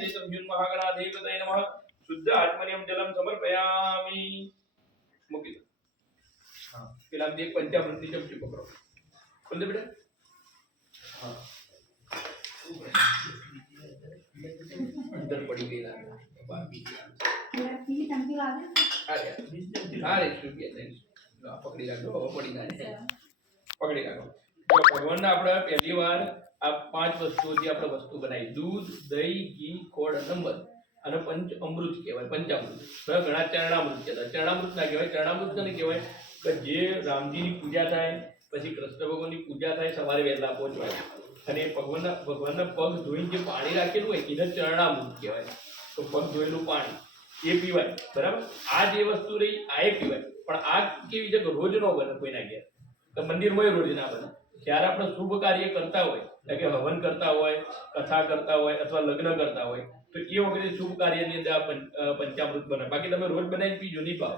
विद्युत महागणाधिपतये नमः शुद्ध आत्मनियम जलम समर्पयामि मुक्ति हां પેલા બે પંચામૃતની ચમચી પકડો બોલ દે બેટા हां अंदर पड़ी गई ना बाकी मेरा तीन चमची लागे अरे 20 रुपया दे पकड़ी लागो पड़ी ना पकड़ी लागो तो भगवान ने આપણે પહેલી વાર આ પાંચ વસ્તુઓથી આપણે વસ્તુ બનાવી दूध दही घी खोड़ नंबर અને પંચ અમૃત કહેવાય પંચામૃત ઘણા ચરણામૃત કહેવાય ચરણામૃત ના કહેવાય ચરણામૃત ને કહેવાય કે જે રામજીની પૂજા થાય પછી કૃષ્ણ ભગવાનની પૂજા થાય સવારે વહેલા પહોંચવાય અને ભગવાનના પગ ધોઈને જે પાણી રાખેલું હોય એને ચરણામૃત કહેવાય તો પગ ધોયેલું પાણી એ પીવાય બરાબર આ જે વસ્તુ રહી આ એ પીવાય પણ આ કેવી છે કે રોજ નો બને કોઈના ઘેર તો મંદિરમાં રોજ ના બને જ્યારે આપણે શુભ કાર્ય કરતા હોય એટલે કે હવન કરતા હોય કથા કરતા હોય અથવા લગ્ન કરતા હોય તો એ વખતે શુભ કાર્યની અંદર પંચામૃત બને બાકી તમે રોજ બનાવીને પીજો નહીં પાવ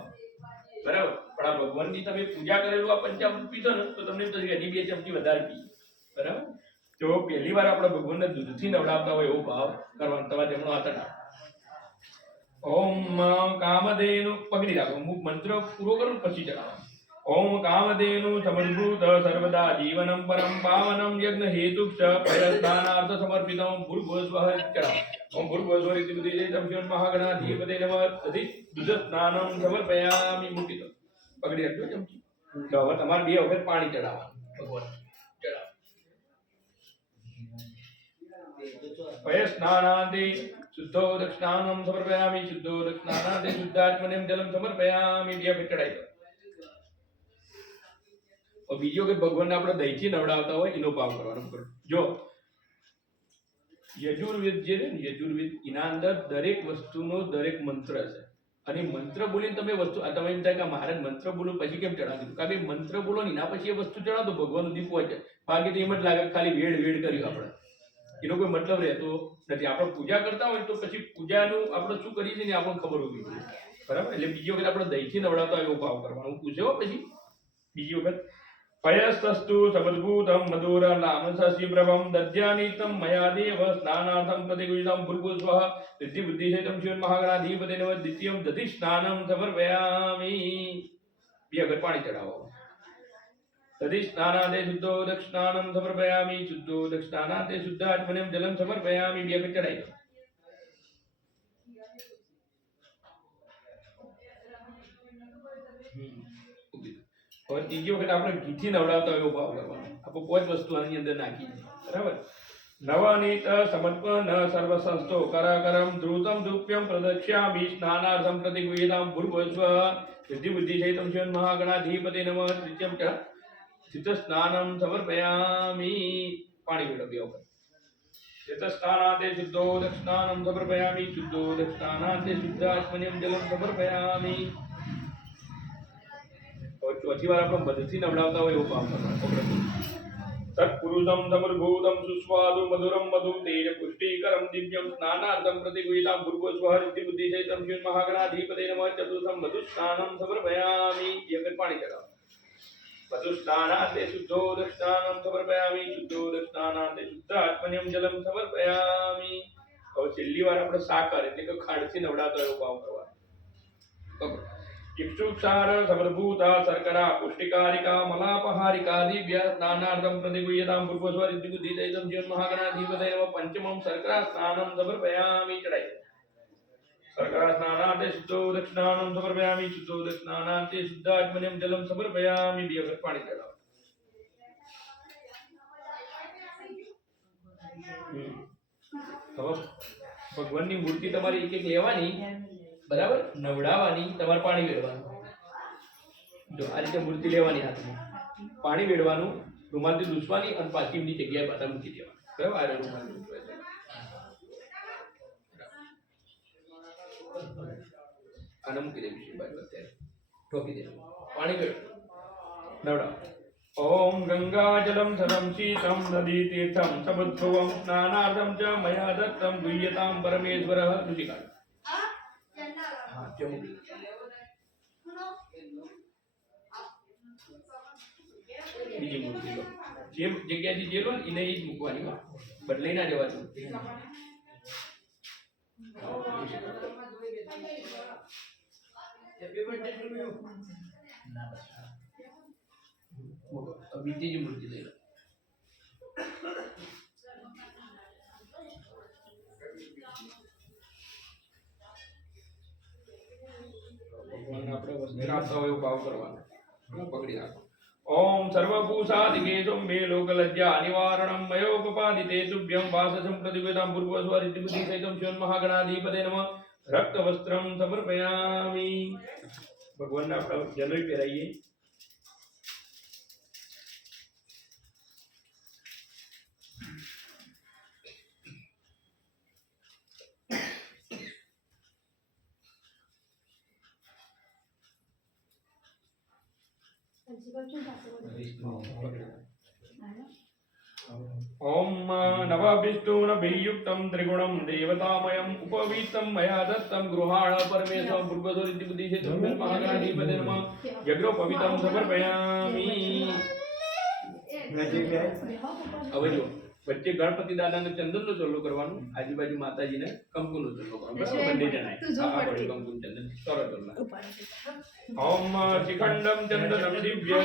બરાબર પણ આ ભગવાનની તમે પૂજા કરેલું આ પંચામૃત પીધો ને તો તમને પછી એની 2 ચમચી વધારે પી બરાબર તો પહેલી વાર આપણે ભગવાનને દૂધથી નવડાવતા હોય એવો ભાવ કરવાનો તમારે તેમનો હાથ ઓમ કામધેનુ પકડી રાખો હું મંત્ર પૂરો કરું પછી ચડાવો ओम कामधेनु समद्भूत सर्वदा जीवनं परम पावनं यज्ञ हेतुश्च प्रयत्नार्थ समर्पितं भूर्भुवस्वः चढ़ाओ ओम भूर्भुवस्वः इति बुद्धिजे तमस्योन् महागणाधिपतये नमः तदि दुधस्नानं समर्पयामि मुक्तितो पकड़ी रखो चमची तो હવે તમારે બે વખત પાણી ચડાવવાનું ભગવાન ચડાવો पयस्नानादि शुद्धो दक्षिणानं समर्पयामि शुद्धो दक्षिणानादि शुद्धात्मनेम जलं समर्पयामि બે વખત ચડાઈ દો और बीजो के भगवान ने આપણે દહીંથી નવડાવતા હોય એનો ભાવ કરવાનો કરો જો યજુર્વેદ જે છે ને યજુર્વેદ એના અંદર દરેક વસ્તુનો દરેક મંત્ર છે અને મંત્ર બોલીને તમે વસ્તુ આ તમે એમ થાય કે મહારાજ મંત્ર બોલો પછી કેમ ચડાવી દીધું કારણ કે મંત્ર બોલો ને એના પછી એ વસ્તુ ચડાવો ભગવાન સુધી પહોંચે બાકી તો એમ જ લાગે ખાલી વેડ કર્યું આપણે એનો કોઈ મતલબ રહેતો નથી આપણે પૂજા કરતા હોય તો પછી પૂજાનું આપણે શું કરીએ છીએ ને આપણને ખબર હોવી જોઈએ બરાબર એટલે બીજી વખત આપણે દહીંથી નવડાવતા એવો ભાવ કરવાનો પૂછ્યો પછી બીજી વખત पयस्तस्तु समद्भूतं मधुरनामसस्यप्रभं दद्यानीतं मया देव स्नानार्थं प्रतिगुहितं भूर्भुवस्वः सिद्धिबुद्धिसहितं शिवन्महागणाधिपतये नमः द्वितीयं दधिस्नानं समर्पयामि બે વખત પાણી ચડાવો दधिस्नानादे शुद्धो दक्षिणानं समर्पयामि शुद्धो दक्षिणानादे शुद्धात्मनेम जलं समर्पयामि બે વખત ચડાવી और तीजी वखत આપણે ઘીથી નવડાવતા એવો ભાવ કરવાનો આપણે પાંચ વસ્તુ આની અંદર નાખી બરાબર નવનીત સમર્પણ સર્વસંસ્તો કરાકરમ ધૃતમ ધૂપ્યમ પ્રદક્ષ્યામિ સ્નાનાર્થમ प्रतिगुह्यतां भूर्भुवस्वः सिद्धिबुद्धिसहितं शिवन्महागणाधिपतये नमः तृतीयं च चित्तस्नानं समर्पयामि पाणी पीडो બે વખત चित्तस्नानादे शुद्धो दक्षिणानं समर्पयामि शुद्धो दक्षिणानादे शुद्धात्मनियम जलं समर्पयामि और चौथी बार अपन बदसी नवडावता हो एवं काम करना सत्पुरुषं समर्भूतं सुस्वादु मधुरं मधु तेज पुष्टिकरं दिव्यं स्नानार्थं प्रतिगुहितां भूर्भुवस्वः सिद्धिबुद्धिसहितं शिवन्महागणाधिपतये नमः चतुर्थं मधुस्नानं समर्पयामि यज्ञ पाणी चढ़ाओ मधुस्नानाते शुद्धो दक्षिणानं समर्पयामि शुद्धो दक्षिणानाते शुद्ध आत्मनियम जलं समर्पयामि और छेल्ली वार આપણે સાકર એટલે કે ખાંડથી નવડાવતા એવો ભાવ કરવાનો इक्षुक्षार समर्भूता शर्करा पुष्टिकारिका मलापहारिका दिव्य स्नानार्थं प्रतिगुह्यतां भूर्भुवस्वः सिद्धिबुद्धिसहितं शिवन्महागणाधिपतये नमः पंचमं शर्करा स्नानं समर्पयामि चढ़ाई शर्करा स्नानाते शुद्धो दक्षिणानं समर्पयामि शुद्धो दक्षिणानाते शुद्धात्मनियम जलं समर्पयामि બે વખત પાણી ચડાવો હવે ભગવાનની મૂર્તિ તમારી એક એક લેવાની बराबर नवडावानी તમારે પાણી વેડવાનું જો આ રીતે મૂર્તિ લેવાની હાથમાં પાણી વેડવાનું રૂમાલથી લૂછવાની અને પાછી એમની જગ્યાએ પાછા મૂકી દેવાનું બરાબર આ રૂમાલ આને મૂકી દેવી છે બાજુ અત્યારે ઠોકી દેવું પાણી વેડ નવડાવ ओम गंगा जलम सरम शीतम नदी तीर्थम समुद्भवम स्नानार्थम च मया दत्तम गुह्यतां परमेश्वरः ऋषिकाल हाँ जम्मू बीजी मूर्ति लो जे जग्याथी जे लो इने ज मूकवानी बदलाई ना जवानी બીજી જ મૂર્તિ લઈ લો. ભગવાન આપણે વસ્ત્ર આપતા હોય એવો ભાવ કરવાનો. પકડી રાખો. ओम सर्वभूषादिकेशं मे लोकलज्जा निवारणं मयोपपादिते तुभ्यं वाससं प्रतिवेदां पूर्वस्वरितिबुद्धि सहितं शिवन्महागणाधिपते नमः रक्तवस्त्रं समर्पयामि. भगवान આપણે જનોઈ પહેરાઈએ. ओम नव विष्णुनभियुक्तं त्रिगुणं देवतामयम् उपवीतं मया दत्तं गृहाण परमेश्वर पूर्वस्वरितिबुद्धिसेतुं महागणाधिपते नमः यज्ञोपवीतं समर्पयामि. હવે જો વચ્ચે ગણપતિ દાદાને ચંદનનો ચલ્લો કરવાનો, આજુબાજુ માતાજીને કંકુનો ચલ્લો કરવાનો. બંને જણાય આ પડી કંકુ ચંદન કરો ચલ્લો. ઓમ શિખંડમ ચંદનમ દિવ્ય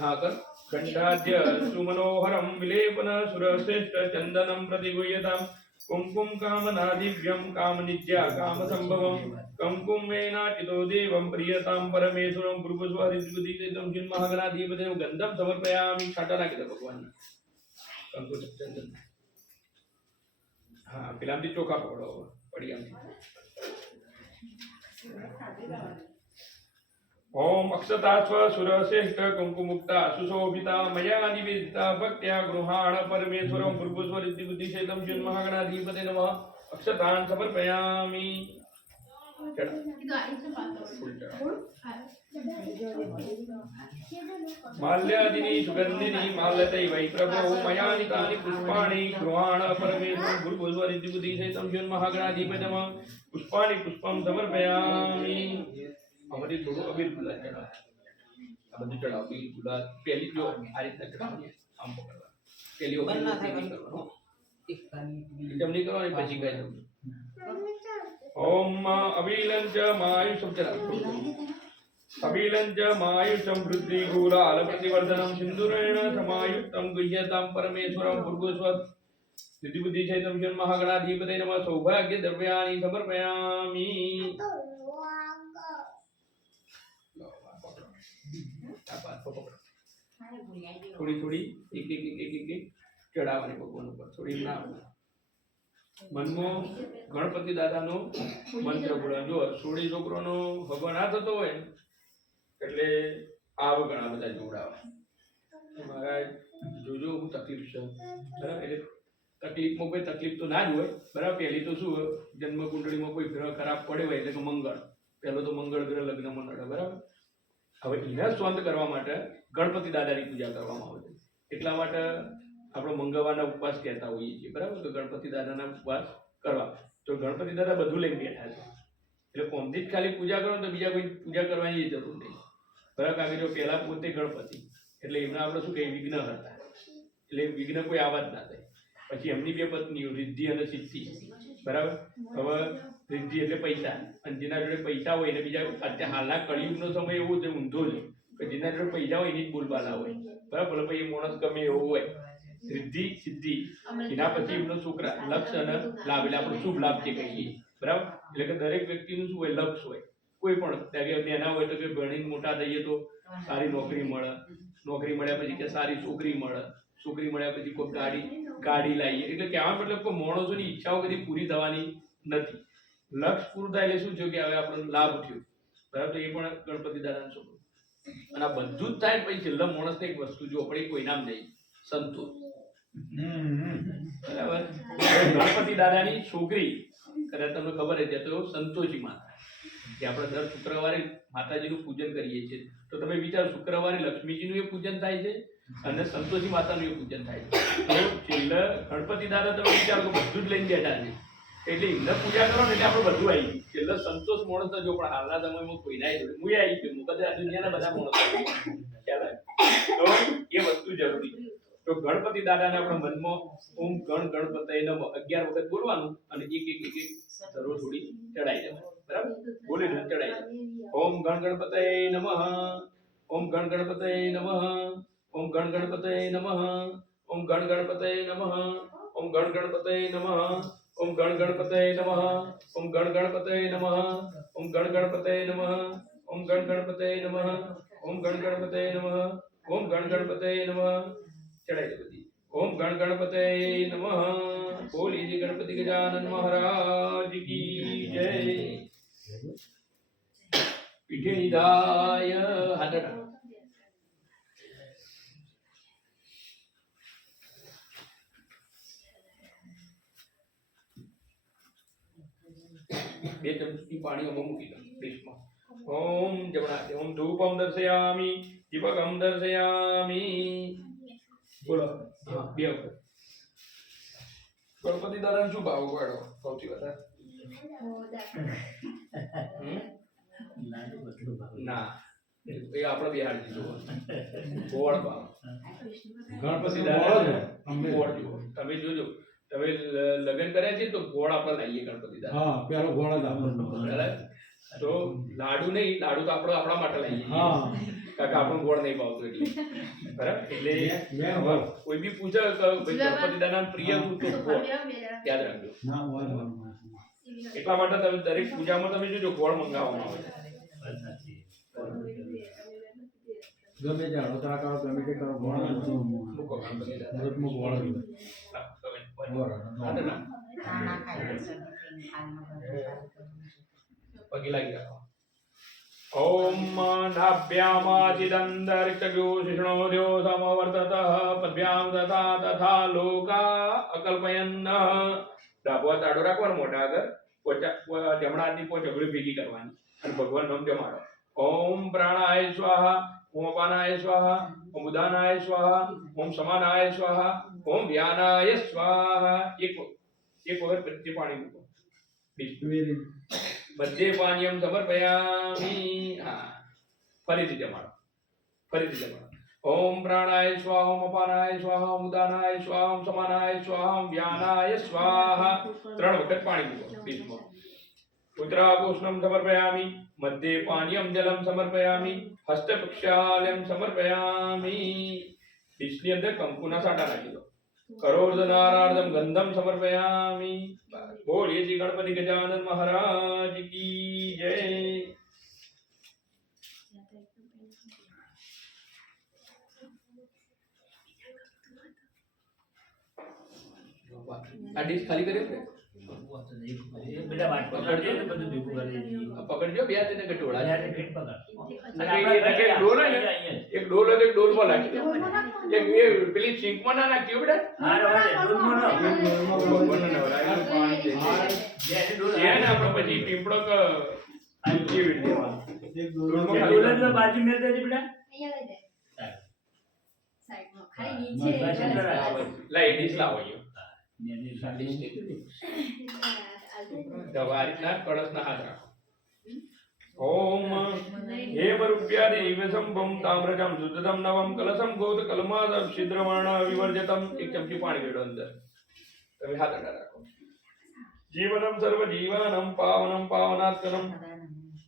હા કર કંઠાદ્ય સુમનોહરમ વિલેપન સુરશ્રેષ્ઠ ચંદનમ પ્રતિગુહ્યતામ कुमकुम कामनादिव्यं कामनित्या कामसंभवं कंकुमेनाचितो देवं प्रियतां परमेश्वरं गुरुपुष्पादित्युदितं महागणाधिपते गंधं समर्पयामि. छाटा नाखी दो भगवान कंकु चंदन. हाँ पेलामथी चोखा पकड़ो पड़ियामथी. ओम अक्षतास्व सुरश्रेष्ठ कुंकुमुक्ता सुशोभिता मया निवेदिता भक्त्या गृहाण परमेश्वरं गुरुपुष्पादित्युदितं महागणाधिपते नमः अक्षतान् समर्पयामि. माल्यादिनी सुगंधिनी माल्यतै वै प्रभो मया नितानि पुष्पाणि गृहाण परमेश्वरं गुरुपुष्पादित्युदितं महागणाधिपते नमः पुष्पाणि पुष्पं समर्पयामि. हमारी थोड़ो अबीर गुलाल चढ़ा अब तो चढ़ा अबीर गुलाल पहली जो आ रीतना चढ़ानी आम पकड़वा पहली अबीर ना થાય एकदम नहीं करवानी પછી ગાય तुम. ओम अबीलंच मायुषं चढ़ा अबीलंच मायुषं वृद्धि गुलाल प्रतिवर्धनं सिंदूरेण समायुक्तं गुह्यतां परमेश्वरं भूर्भुवस्व सिद्धिबुद्धि चैतं महागणाधिपते नमः सौभाग्य द्रव्याणि समर्पयामि. थोड़ी थोड़ी एक एक एक एक एक चढ़ावानी भगवान पर थोड़ी ना મનમાં ગણપતિ દાદાનો મંત્ર બોલવાનો. જો સોળી છોકરોનો ભગવાન આ થતો હોય એટલે આવ ઘણા બધા જોડાવા મારા જોજો હું તકલીફ છે બરાબર. એટલે તકલીફમાં કોઈ તકલીફ તો ના જ હોય બરાબર. પહેલી તો શું જન્મ કુંડળીમાં કોઈ ગ્રહ ખરાબ પડ્યો હોય એટલે કે મંગળ પહેલો તો મંગળ ગ્રહ લગ્નમાં નડે બરાબર. હવે એને શાંત કરવા માટે ગણપતિ દાદાની પૂજા કરવામાં આવે છે. એટલા માટે આપણે મંગળવારના ઉપવાસ કહેતા હોઈએ છીએ બરાબર. તો ગણપતિ દાદાના ઉપવાસ કરવા તો ગણપતિ દાદા બધું લઈને બેઠા છે એટલે કોમથી જ ખાલી પૂજા કરો તો બીજા કોઈ પૂજા કરવાની જરૂર નહીં બરાબર. કારણ કે જો પહેલા પોતે ગણપતિ એટલે એમને આપણે શું કહીએ વિઘ્ન હતા એટલે વિઘ્ન કોઈ આવા જ ના થાય. પછી એમની બે પત્નીઓ રિદ્ધિ અને સિદ્ધિ બરાબર. હવે રિદ્ધિ એટલે પૈસા અને જેના જોડે પૈસા હોય એને બીજા અત્યારે હાલના કળિયુગનો સમય એવો છે ઊંધો છે કે જેના જોડે પૈસા હોય એની જ બોલબાલા હોય બરાબર. ભલે પછી માણસ ગમે એવો હોય રિદ્ધિ સિદ્ધિ એના પછી એમનો છોકરા લક્ષ અને લાભ એટલે આપણે શુભ લાભ જે કહીએ બરાબર. એટલે કે દરેક વ્યક્તિનું શું હોય લક્ષ હોય કોઈ પણ એના હોય તો કે ભણીને મોટા થઈએ તો સારી નોકરી મળે, નોકરી મળ્યા પછી કે સારી છોકરી મળે, છોકરી મળ્યા પછી કોઈ ગાડી લાવીએ. એટલે કહેવા મતલબ કે માણસોની ઈચ્છાઓ કદી પૂરી થવાની નથી. લક્ષ પૂરું થાય એટલે શું થયું કે હવે આપણને લાભ થયો બરાબર. તો એ પણ ગણપતિ દાદાનું છોકરું અને આ બધું જ થાય પછી છેલ્લા માણસને એક વસ્તુ જો આપણે કોઈ નામ જઈએ સંતોષ બરાબર. ગણપતિ દાદાની છોકરી કદાચ તમને ખબર છે તો સંતોષી માતા જે આપણે દર શુક્રવારે માતાજીનું પૂજન કરીએ છીએ. તો તમે વિચારો શુક્રવારે લક્ષ્મીજીનું એ પૂજન થાય છે અને સંતોષી માતાનું એ પૂજન થાય છે. તો છેલ્લા ગણપતિ દાદા તમે વિચારો તો બધું જ લઈને બેઠા છે એટલે એમને પૂજા કરો ને એટલે આપણે બધું આવી ગયું. છેલ્લે સંતોષ માણસ જો પણ હાલના સમયમાં કોઈ ના જોડે હું આવી ગયું હું કદાચ આ દુનિયાના બધા માણસ ખ્યાલ તો એ વસ્તુ જરૂરી. તો ગણપતિ દાદાને આપણે મનમાં ઓમ ગણ ગણપતય નમઃ 11 વખત બોલવાનું અને એક એક એક એક દરરોજ થોડી ચડાઈ જવાનું બરાબર. બોલી ચડાય ઓમ ગણ ગણપતય નમઃ ઓમ ગણ ગણપતય નમઃ ઓમ ગણ ગણપતય નમઃ ઓમ ગણ ગણપતય નમઃ ઓમ ગણ ગણપતય નમઃ ઓમ ગણ ગણપતય નમઃ ઓમ ગણ ગણપતય નમઃ ઓમ ગણ ગણપતય નમઃ ઓમ ગણ ગણપતય નમઃ ઓમ ગણ ગણપતય નમઃ ઓમ ગણ ગણપતય નમઃ ચડાય દે બધી ઓમ ગણ ગણપતય નમઃ બોલી જી ગણપતિ ગજાનન મહારાજ કી જય પીઠે નિધાય હાથડા બે ચમચી પાણી આમાં મૂકી દો ડીશમાં ઓમ જમણા ઓમ ધૂપમ દર્શયામી દીપકમ દર્શયામી બોલો હા બે વખત ગણપતિ દાદાને શું ભાવ પાડો સૌથી વધારે ના એ આપણે બિહાર જુઓ ગોળ ભાવ ગણપતિ દાદા ગોળ જુઓ તમે જોજો તમે લગ્ન કર્યા છે તો ગોળ આપણે લાવીએ ગણપતિ દાદા હા પેલો ગોળ જ આપણને તો લાડુ નહીં લાડુ તો આપણે આપણા માટે લાવીએ હા કાકા આપણને ગોળ નહીં ભાવતો એટલે બરાબર એટલે કોઈ બી પૂછે કે ભાઈ ગણપતિ દાદાના પ્રિય તો ગોળ યાદ રાખજો એટલા માટે તમે દરેક પૂજામાં તમે જોજો ગોળ મંગાવવામાં આવે ગમે તે હળોતરા કરો ગમે તે કરો ગોળ મૂકો ગણપતિ દાદા ગોળ પગે લાગી રાખો ઓમ નાભ્યામાચિદંતરિક્ષગો શિષ્ણોદ્યો સમવર્તતઃ પદ્ભ્યામ તથા તથા લોકા અકલ્પયન્ન ડાબો તાડો રાખવાનો મોઢા આગળ પોચા જમણા હાથની પોચ અગળી ભેગી કરવાની અને ભગવાન નામ જમાડો ઓમ પ્રાણાય સ્વાહા ઓમ અપાનાય સ્વાહા ઓમ ઉદાનાય સ્વાહા ઓમ સમાનાય સ્વાહા ઓમ વ્યાનાય સ્વાહા એક વખત વચ્ચે પાણી મૂકો મધ્ય પાણીયમ સમર્પયામિ હા ફરીથી જમાડો ઓમ પ્રાણાય સ્વાહા ઓમ અપાનાય સ્વાહા ઓમ ઉદાનાય સ્વાહા ઓમ સમાનાય સ્વાહા ઓમ વ્યાનાય સ્વાહા 3 વખત પાણી મૂકો બીજમાં ઉત્તરાકોષ્ણમ સમર્પયામિ મધ્ય પાણીયમ જલમ સમર્પયામિ હસ્તપક્ષાલયમ સમર્પયામિ ડીશની અંદર કંકુના સાટા નાખી દો કરોર્ધનારાર્ધમ ગંધમ સમર્પયામિ બોલીએ શ્રી ગણપતિ ગજાનન મહારાજ કી જય આ ડીશ ખાલી કર્યો છે બેટા વાત પકડજો ને બધું ભેગું કરી દેજો પકડજો બે તેને ગટોળા યાર ભેટ પકડ એક ડોલ હોય ને એક ડોલ હોય તો એક ડોલમાં નાખી દો એક એ પેલી સિંકમાં ના નાખ્યું બેટા હા રે દૂધમાં ન ભગવાનને નવરાયનું પાણી છે જે ડોલ છે ને આપણે પછી પીપળો ક આજી વિડ દેવા એક ડોલ ડોલ જ બાજુ મેલ દેજે બેટા અહીંયા લઈ દે સાઈડમાં ખાલી નીચે લાઈ ડીશ લાવો યો નેની દવા રીતના કળશના હાથ રાખો ઓમ હેમ રૂપ્યા દેવ સંભમ તામ્રજમ શુદ્ધતમ નવમ કલશમ ગોત કલમાદ છિદ્રવર્ણ વિવર્જતમ એક ચમચી પાણી રેડો અંદર તમે હાથ અડા રાખો જીવનમ સર્વ જીવાનમ પાવનમ પાવનાત્કનમ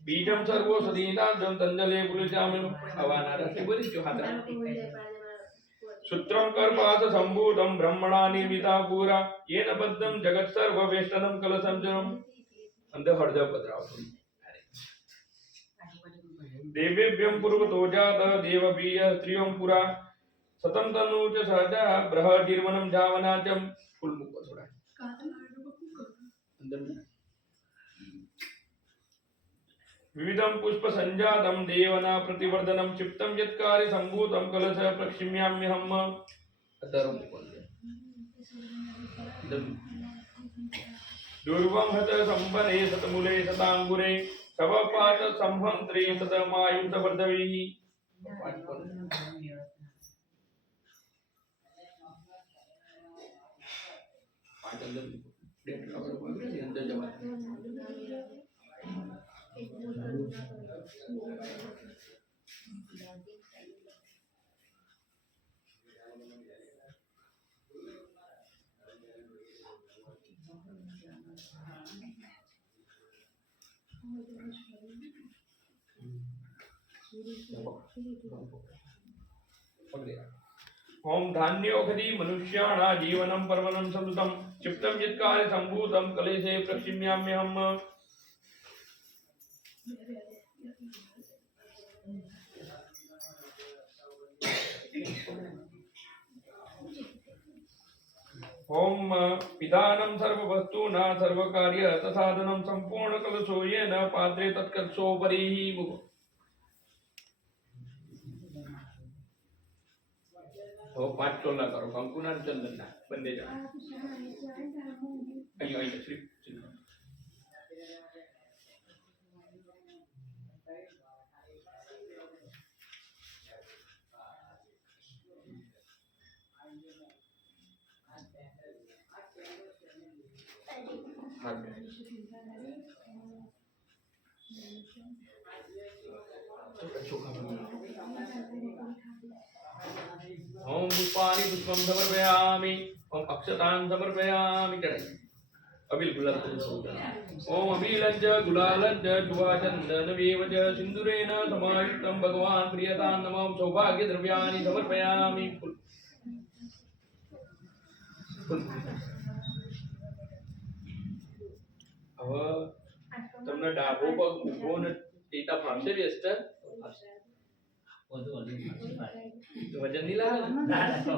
બીજમ સર્વો સદીનાદમ તંજલે પુલજામિમ હવાના રસે બધી જો હાથ રાખો સૂત્રમ કર્પાસ સંભૂતમ બ્રહ્મણા નિર્મિતા પુરા યેન બદ્ધમ જગત સર્વ વેષ્ટનમ કલશમ જનમ અંદર હળદર પધરાવો દેવેભ્યમ પૂર્વતો જાત દેવભીય સ્ત્રિયમ પુરા સતમ તનુ ચ સહજા બ્રહદિર્વનમ જાવનાચમ ફૂલ મૂકો થોડા અંદર વિવિધમ પુષ્પ સંજાતમ દેવના પ્રતિવર્ધનમ ચિપ્તમ યત્કાર્ય સંભૂતમ કલશ પ્રક્ષિમ્યામ્યહમ અધરમ દુર્વમ હત સંબને સતમૂલે સતાંગુરે સવપાત સંહંત્રે સતમાયુષ વર્ધવી પાંચ અંદર ડેટ અંદર જવા ओम धान्योखदी मनुष्याणा जीवनं परमनं सततं क्षिप्तं यत्काले सम्भूतं कलेशे प्रक्षिम्याम्यहम् ओम पिधानं सर्ववस्तूनां सर्वकार्य तथादनं सम्पूर्णकलशो येन पात्रे तत्कलशोपरिः मुख हो 5 टोला करो कंकुना चंदनना बंदे जा अयो अयो श्री ओम पुष्पाणि पुष्पं समर्पयामि ओम अक्षतान् समर्पयामि चढ़ाई अबिल गुलाल ओम अबिलंच गुलालंच जुवाचन्दनमेव च सिन्दूरेण समायुक्तं भगवान् प्रियतां नमः सौभाग्य द्रव्याणि समर्पयामि હવે તમને ડાબો પગ ઊભો ને ટેટા ફાવશે વ્યસ્ત વજન નહીં લાગે ને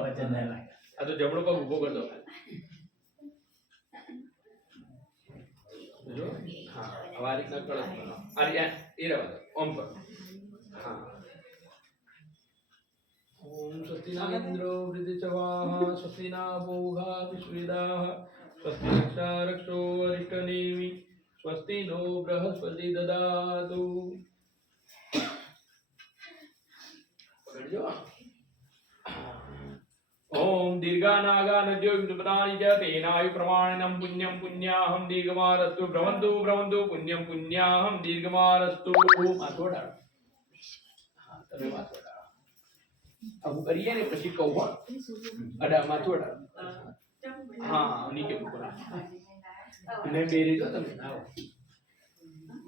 વજન ના લાગે આ તો જમણો પગ ઊભો કરી દો જો હા હવે આ રીતના કળશ બનાવો આ રીતે એ રહેવા દો ઓમ પર હા ओम स्वस्ति न इंद्रो वृद्धचवाः स्वस्ति न भोगा विश्वेदाः स्वस्ति रक्षा रक्षो अरिष्टनेमि स्वस्ति नो बृहस्पति ददातु ओम दीर्घानागानद्यो विदुपदानि च तेनायु प्रमाणिनं पुण्यं पुण्याहं दीर्घमारस्तु भ्रमन्तु भ्रमन्तु पुण्यं पुण्याहं दीर्घमारस्तु माथोड़ा हां तमे माथोड़ा अब करिए ने પછી કહું અડા માથોડા હા નીચે મૂકવા ને બેરી દો તમે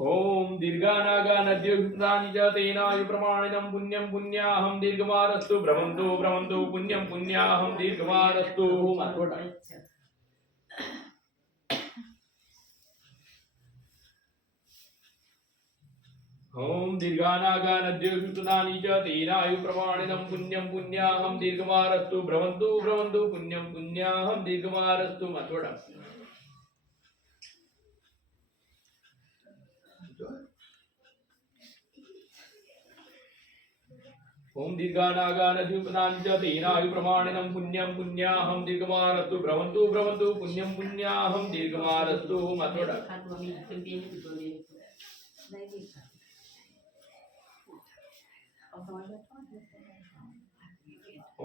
ओम दीर्घानागानद्योक्तानि च तेनायु प्रमाणिनं पुण्यं पुण्याहं दीर्घमारस्तु भ्रमन्तु भ्रमन्तु पुण्यं पुण्याहं दीर्घमारस्तु माथोड़ा ओम दीर्घानागानद्योक्तानि च तेनायु प्रमाणिनं पुण्यं पुण्याहं दीर्घमारस्तु भ्रमन्तु भ्रमन्तु पुण्यं पुण्याहं दीर्घमारस्तु माथोड़ा ओम दीर्घानागानद्योक्तानि च तेनायु प्रमाणिनं पुण्यं पुण्याहं दीर्घमारस्तु भ्रमन्तु भ्रमन्तु पुण्यं पुण्याहं दीर्घमारस्तु माथोड़ा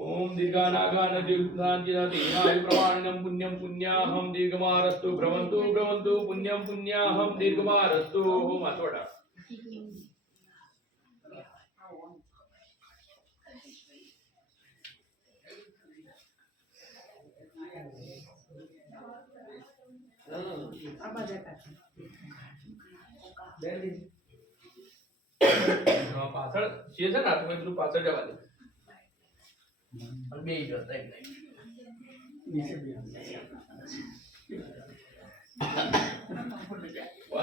ओम दीर्घानागानद्योक्तानि च तेनायु प्रमाणिनं पुण्यं पुण्याहं दीर्घमारस्तु भ्रमन्तु भ्रमन्तु पुण्यं पुण्याहं दीर्घमारस्तु माथोड़ा પાછળ છે ને આ તમે પેલું પાછળ જવા દે અને બે જતા એક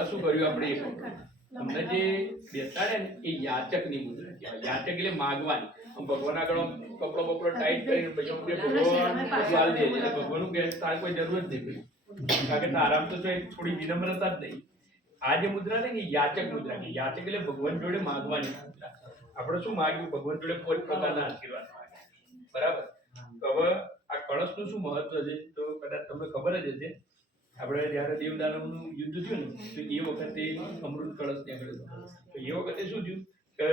શું કર્યું આપણે તમને જે બેસાડે ને એ યાચકની મુદ્રા કહેવાય યાચક એટલે માગવાની ભગવાન આગળ કપડો બપડો ટાઈટ કરીને પછી ભગવાન દે ભગવાનનું કે તારે કોઈ જરૂર જ નહીં કારણ કે આરામ તો થોડી વિનમ્રતા જ નહીં આ જે મુદ્રા ને એ યાચક મુદ્રા કે યાચક એટલે ભગવાન જોડે માગવાની મુદ્રા આપણે શું માગ્યું ભગવાન જોડે કોઈ પ્રકારના આશીર્વાદ માગે બરાબર તો હવે આ કળશનું શું મહત્વ છે તો કદાચ તમને ખબર જ હશે આપણે જ્યારે દેવદાનવનું યુદ્ધ થયું ને તો એ વખતે અમૃત કળશ ત્યાં આગળ તો એ વખતે શું થયું કે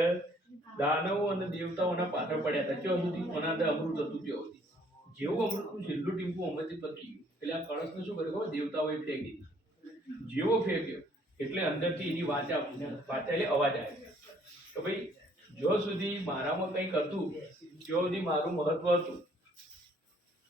દાનવો અને દેવતાઓના પાછળ પડ્યા હતા ત્યાં સુધી કોના અંદર અમૃત હતું ત્યાં સુધી જેવું અમૃતનું છેલ્લું ટીમ્પું અમૃતથી પતી ગયું એટલે આ કળશને શું કર્યું ખબર દેવતાઓએ ફેંકી જેવો ફેંક્યો એટલે અંદરથી એની વાચા એટલે અવાજ આવે કે ભાઈ જો સુધી મારામાં કંઈક હતું ત્યાં સુધી મારું મહત્વ હતું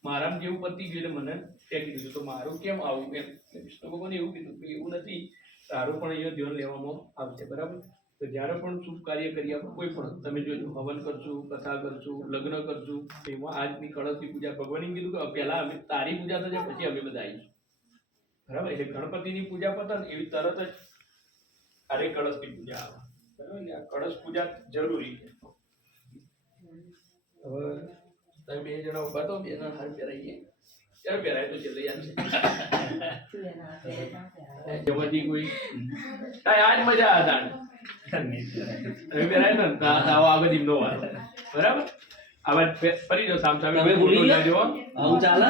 મારામાં જેવું પતી ગયું એટલે મને ફેંકી દીધું તો મારું કેમ આવું એમ વિષ્ણુ ભગવાને એવું કીધું કે એવું નથી તારું પણ અહીંયા ધ્યાન લેવામાં આવશે. બરાબર? તો જ્યારે પણ શુભ કાર્ય કરીએ આપણે કોઈ પણ તમે જોજો હવન કરશું, કથા કરશું, લગ્ન કરશું, એમાં આજની કળશની પૂજા ભગવાને કીધું કે પહેલા અમે તારી પૂજા થશે પછી અમે બધા આવીશું. બરાબર? એટલે ગણપતિની પૂજા પતે ને એવી તરત જ અરે કળશની પૂજા આવે. બરાબર? એટલે આ કળશ પૂજા જરૂરી છે. હવે તમે બે જણા ઉભા તો બે જણા હાર પહેરાઈએ. ક્યારે પહેરાય તો છે યાદ છે જવાથી કોઈ આજ મજા હતા પહેરાય ને આવો આગળ એમનો વાર. બરાબર? આવા ફરી જાઓ સામ સામે તમે ભૂલી ગયા? જો આવું ચાલે?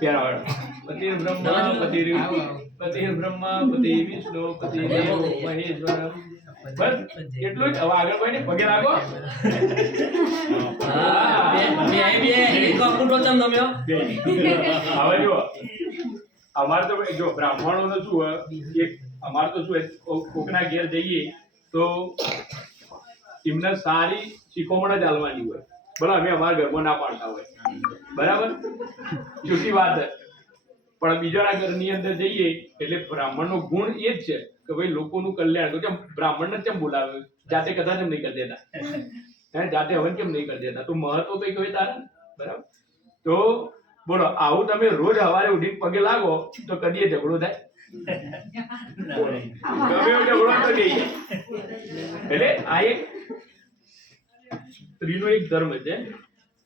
પહેરાવાળો પતિ બ્રહ્મા પતિ વિષ્ણુ પતિ દેવો મહેશ્વર. બસ એટલું જ. હવે આગળ કોઈ નહીં, પગે લાગો. હવે જો અમારે તો જો બ્રાહ્મણોને શું હોય, એક અમારે તો શું હોય, કોકના ઘેર જઈએ તો એમને સારી શીખવણ જ આલવાની હોય. ભલે અમે અમારા ઘરમાં ના પાડતા હોય. બરાબર? છૂટી વાત છે. પણ બીજાના ઘરની અંદર જઈએ એટલે બ્રાહ્મણનો ગુણ એ જ છે કે ભાઈ લોકોનું કલ્યાણ. તો કેમ બ્રાહ્મણને કેમ બોલાવે? જાતે કથા કેમ નહીં કરી દેતા? જાતે હવન કેમ નહીં કરી દેતા? તો મહત્વ કઈ હોય તારે. બરાબર? તો બોલો, આવું તમે રોજ સવારે ઉઠીને પગે લાગો તો કદી ઝઘડો થાય? ગમે એવો ઝઘડો તો નહીં. એટલે આ એક સ્ત્રીનો એક ધર્મ છે.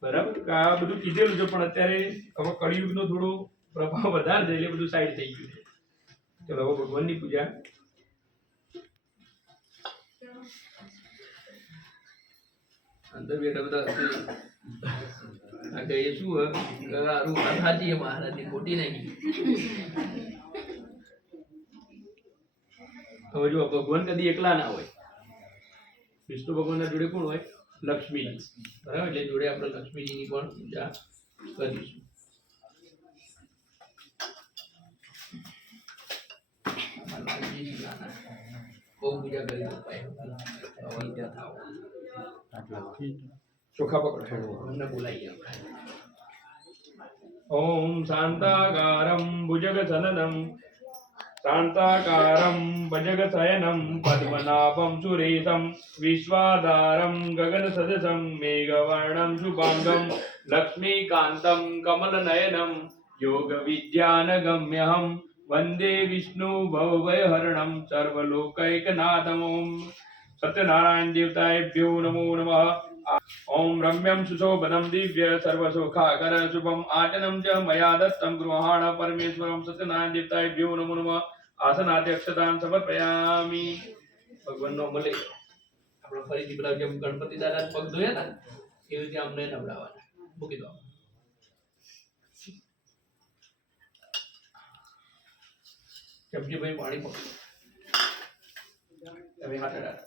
બરાબર? આ બધું કીધેલું છે, પણ અત્યારે હવે કળિયુગનો થોડો પ્રભાવ વધારે છે એટલે બધું સાઈડ થઈ ગયું છે. ચલો હવે ભગવાનની પૂજા. અંદર બેઠા બધા એ શું હોય સાચી છે, મહારાજની ખોટી નહીં. હવે જો ભગવાન કદી એકલા ના હોય. વિષ્ણુ ભગવાનના જોડે કોણ હોય? લક્ષ્મીજી. બરાબર? એટલે જોડે આપણે લક્ષ્મીજીની પણ પૂજા કરીશું. બહુ પૂજા કરી ચોખા પકડો અમને બોલાવીએ આપણે. ઓમ શાંતાકારમ ભુજગસનદમ શાંતાકારમ ભજગશયનમ પદ્મનાભમ સુરેશમ વિશ્વાધારમ ગગનસદસમ મેઘવર્ણમ શુભાંગમ લક્ષ્મીકાંતમ કમલનયનમ યોગ વિદ્યાનગમ્યહમ વંદે વિષ્ણુ ભવભયહરણમ સર્વલોકૈકનાથમ. ઓમ સત્યનારાયણ દેવતાભ્યો નમો નમઃ. ઓમ રમ્યમ સુશોભનમ દિવ્ય સર્વસુખાકર શુભમ આચનમ ચ મયા દત્તમ ગૃહાણ પરમેશ્વરમ. સત્યનારાયણ દેવતાભ્યો નમો નમઃ. આસનાધ્યક્ષતાન સમર્પયામિ. ભગવાનનો મળે આપણે ફરીથી પેલા જેમ ગણપતિ દાદા પગ ધોયા ને એવી રીતે અમને નવડાવવાના. મૂકી દો. ચમચીભાઈ પાણી પકડો. તમે હાથ અડાડો.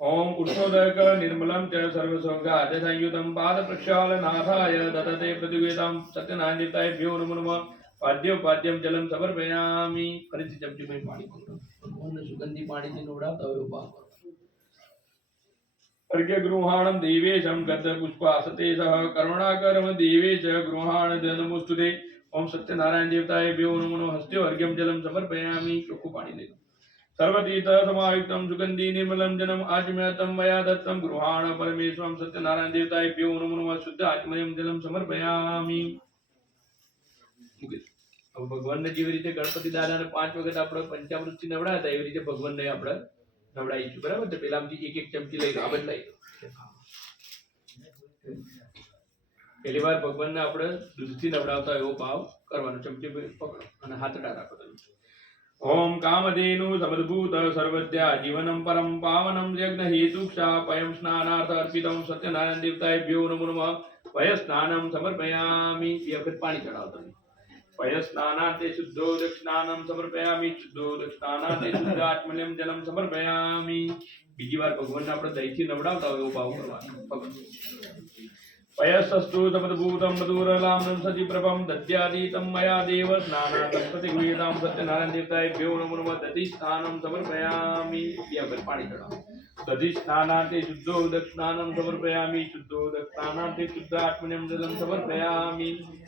ઓમ ઉષ્ણોદક નિર્મલમ ચ સર્વસંગાત સંયુતમ પાદ પ્રક્ષાલનાથાય દતતે પ્રતિવેદમ. સત્યનારાયણ દેવતાભ્યો નમો નમઃ. પાદ્યોપાદ્યમ જલમ સમર્પયામિ. ફરીથી ચમચીભાઈ પાણી પકડો. ભગવાનને સુગંધી પાણીથી નવડાવતા હોય ઉભા કરો. અર્ઘ્ય ગૃહાણમ દેવેશમ ગદ્ધ પુષ્પાસતે સહ કરુણાકરમ દેવેશ ગૃહાણ ધનમુસ્તુતે. ઓમ સત્યનારાયણ દેવતાભ્યો નમો નમઃ. હસ્ત્યો અર્ઘ્યમ જલમ સમર્પયામિ. ચોખ્ખું પાણી લઈ લો. સર્વતીર્થ સમાયુક્તમ સુગંધી નિર્મલમ જનમ આચમ્યતમ મયા દત્તમ ગૃહાણ પરમેશ્વરમ. સત્યનારાયણ દેવતાભ્યો નમો નમઃ. શુદ્ધ આચમયમ જલમ સમર્પયામિ. હવે ભગવાનને જેવી રીતે ગણપતિ દાદાને 5 વખત આપણે પંચામૃતથી નવડાતા એવી રીતે ભગવાનને આપણે નવડાવીશું. બરાબર? તો પેલામાંથી એક એક ચમચી લઈ લો. આ બદલાઈ લો. પહેલી વાર ભગવાનને આપણે દૂધથી નવડાવતા એવો ભાવ કરવાનો. ચમચી પકડો અને હાથડા રાખો તમે. ઓમ કામધેનુ સમદભૂત સર્વદ્યા જીવનમ પરમ પાવનમ યજ્ઞ હેતુક્ષા પયમ સ્નાનાર્થ અર્પિતમ. સત્યનારાયણ દેવતાભ્યો નમો નમઃ. પય સ્નાનમ સમર્પયામિ. 2 વખત પાણી ચડાવો તમે. પય સ્નાનાર્થે શુદ્ધોદક સ્નાનમ સમર્પયામિ. શુદ્ધોદક સ્નાનાર્થે શુદ્ધ આત્મનિયમ જલમ સમર્પયામિ. બીજી વાર ભગવાનને આપણે દહીંથી નવડાવતા હોય એવો ભાવ કરવાનો. પકડો. પયસ્તસ્તુ સમદભૂતમ મધુરલામનમ સચિપ્રભમ દદ્યાદીતમ મયા દેવ સ્નાનાર્થમ પ્રતિગૃહ્યતામ. સત્યનારાયણ દેવતાભ્યો નમો નમઃ. દધિ સ્નાનમ સમર્પયામિ. 2 વખત પાણી ચડાવો. દધિ સ્નાનાર્થે શુદ્ધોદક સ્નાનમ સમર્પયામિ. શુદ્ધોદક સ્નાનાર્થે શુદ્ધ આત્મનિયમ જલમ સમર્પયામિ.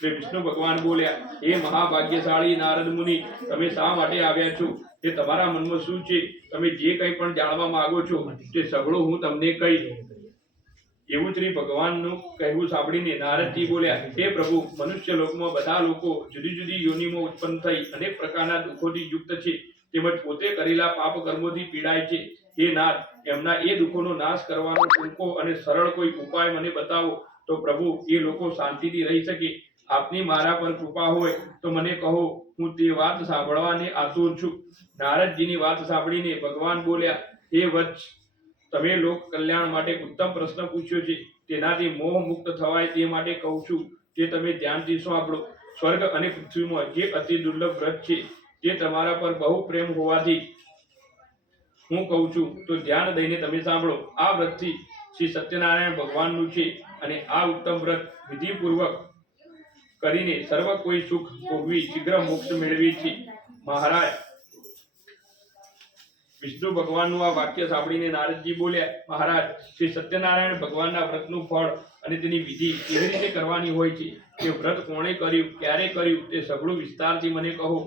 એટલે વિષ્ણુ ભગવાન બોલ્યા, હે મહાભાગ્યશાળી નારદ મુનિ, તમે શા માટે આવ્યા છો? તે તમારા મનમાં શું છે? તમે જે કંઈ પણ જાણવા માંગો છો તે સઘળું હું તમને કહીશ. એવું શ્રી ભગવાનનું કહેવું સાંભળીને નારદજી બોલ્યા, હે પ્રભુ, મનુષ્ય લોકમાં બધા લોકો જુદી જુદી યોનિમાં ઉત્પન્ન થઈ અનેક પ્રકારના દુઃખોથી યુક્ત છે, તેમજ પોતે કરેલા પાપ કર્મોથી પીડાય છે. હે નાથ, એમના એ દુઃખોનો નાશ કરવાનો ટૂંકો અને સરળ કોઈ ઉપાય મને બતાવો, તો પ્રભુ એ લોકો શાંતિથી રહી શકે. આપની મારા પર કૃપા હોય તો મને કહો, હું તે વાત સાંભળવાને આતુર છું. નારદજીની વાત સાંભળીને ભગવાન બોલ્યા, હે વત્સ, તમે લોક કલ્યાણ માટે ઉત્તમ પ્રશ્ન પૂછ્યો છે. તેનાથી મોહ મુક્ત થવાય તે માટે કહું છું, તે તમે ધ્યાનથી સાંભળો. સ્વર્ગ અને પૃથ્વીમાં જે અતિ દુર્લભ વ્રત છે તે તમારા પર બહુ પ્રેમ હોવાથી હું કહું છું, તો ધ્યાન દઈને તમે સાંભળો. આ વ્રતથી શ્રી સત્યનારાયણ ભગવાનનું છે અને આ ઉત્તમ વ્રત વિધિપૂર્વક કરીને સર્વ કોઈ સુખ ભોગવી શીઘ્ર મોક્ષ મેળવી છે. મહારાજ, વિષ્ણુ ભગવાનનું આ વાક્ય સાંભળીને નારદજી બોલ્યા, મહારાજ, શ્રી સત્યનારાયણ ભગવાનના વ્રતનું ફળ અને તેની વિધિ કેવી રીતે કરવાની હોય છે, તે વ્રત કોણે કર્યું, ક્યારે કર્યું, તે સઘળું વિસ્તારથી મને કહો.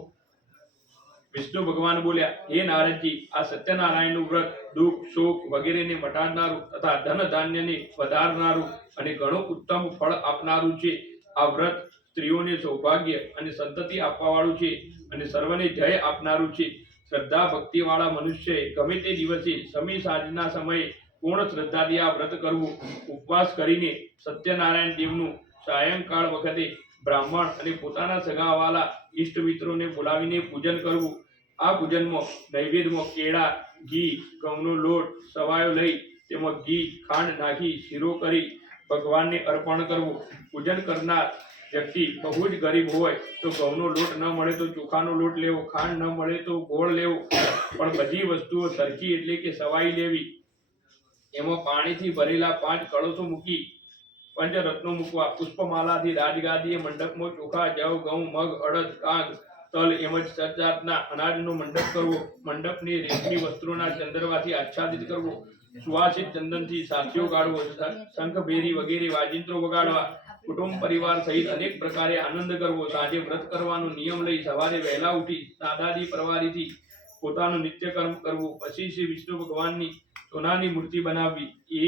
વિષ્ણુ ભગવાન બોલ્યા, હે નારદજી, આ સત્યનારાયણનું વ્રત દુઃખ શોક વગેરેને મટાડનારું તથા ધન ધાન્યને વધારનારું અને ઘણું ઉત્તમ ફળ આપનારું છે. આ વ્રત સ્ત્રીઓને સૌભાગ્ય અને સંતતિ આપવાવાળું છે અને સર્વને જય આપનારું છે. શ્રદ્ધા ભક્તિવાળા મનુષ્યએ ગમે તે દિવસે સમી સાંજના સમયે પૂર્ણ શ્રદ્ધાથી આ વ્રત કરવું. ઉપવાસ કરીને સત્યનારાયણ દેવનું સાયંકાળ વખતે બ્રાહ્મણ અને પોતાના સગાવાલા ઈષ્ટ મિત્રોને બોલાવીને પૂજન કરવું. આ પૂજનમાં નૈવેદ્યમાં કેળા, ઘી, ઘઉંનો લોટ, સવાયો લઈ તેમાં ઘી ખાંડ નાખી શીરો કરી ભગવાનને અર્પણ કરવું. પૂજન કરનાર વ્યક્તિ બહુ જ ગરીબ હોય તો ઘઉંનો લોટ ન મળે તો ચોખાનો લોટ લેવો, ખાંડ ન મળે તો ગોળ લેવો, પણ બધી વસ્તુઓ સરખી એટલે કે સવાઈ લેવી. એમાં પાણીથી ભરેલા 5 કળશો મૂકી પંચરત્નો મૂકવા. પુષ્પમાલાથી રાજગાદીએ મંડપમાં ચોખા, જવ, ઘઉં, મગ, અડદ, કાંગ, તલ એમજ જાતના અનાજનો મંડપ કરવો. મંડપને રેશમી વસ્ત્રોના ચંદરવાથી આચ્છાદિત કરવો. સુવાસિત ચંદનથી સાથીઓ ગાળવો. શંખ, ભેરી વગેરે વાજિંત્રો વગાડવા. કુટુંબ પરિવાર સહિત અનેક પ્રકારે આનંદ કરવો. સાંજે વ્રત કરવાનો નિયમ લઈ સવારે વહેલા ઉઠી દાદાજી પરવારીથી પોતાનું નિત્યકર્મ કરવું. પછી શ્રી વિષ્ણુ ભગવાનની સોનાની મૂર્તિ બનાવવી. એ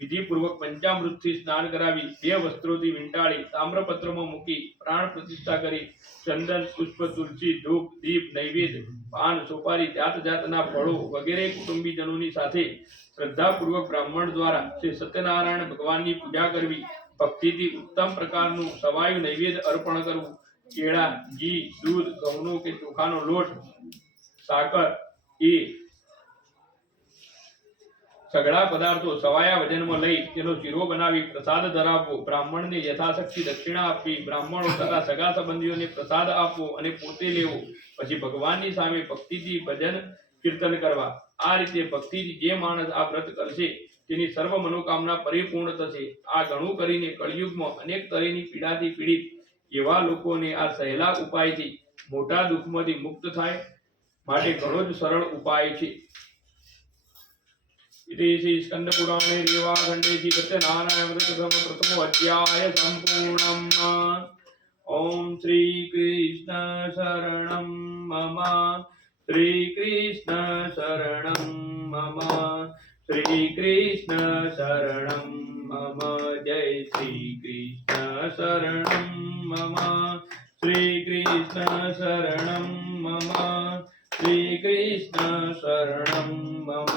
વિધિપૂર્વક પંચામૃતથી સ્નાન કરાવી 2 વસ્ત્રોથી વીંટાળી તામ્રપત્રમાં મૂકી પ્રાણ પ્રતિષ્ઠા કરી ચંદન, પુષ્પ, તુલસી, ધૂપ, દીપ, નૈવેદ્ય, પાન, સોપારી, જાત જાતના ફળો વગેરે કુટુંબીજનોની સાથે શ્રદ્ધાપૂર્વક બ્રાહ્મણ દ્વારા શ્રી સત્યનારાયણ ભગવાનની પૂજા કરવી. ભક્તિથી ઉત્તમ પ્રકારનું સવાયું નૈવેદ્ય અર્પણ કરવું. કેળા, ઘી, દૂધ, ઘઉંનો કે ચોખાનો લોટ, સાકર એ સઘળા પદાર્થો સવાયા વજનમાં લઈ તેનો શીરો બનાવી પ્રસાદ ધરાવવો. બ્રાહ્મણને યથાશક્તિ દક્ષિણા આપવી. બ્રાહ્મણો તથા સગા સંબંધીઓને પ્રસાદ આપવો અને પોતે લેવો. પછી ભગવાનની સામે ભક્તિથી ભજન કીર્તન કરવા. આ રીતે ભક્તિથી જે માણસ આ વ્રત કરશે તેની સર્વ મનોકામના પરિપૂર્ણ થશે. આ ઘણું કરીને કળિયુગમાં અનેક તરેની પીડાથી પીડિત એવા લોકોને આ સહેલા ઉપાયથી મોટા દુઃખમાંથી મુક્ત થાય માટે ઘણો જ સરળ ઉપાય છે. इति श्री स्कंद पुराणे रेवाखंडे श्री सत्यनारायण व्रत प्रथमो अध्याय संपूर्णम्. ओम श्री कृष्ण शरणं मम, श्री कृष्ण शरणं मम, श्री कृष्ण शरणं मम. जय श्री कृष्ण शरणं मम, श्री कृष्ण शरणं मम, श्री कृष्ण शरणं मम,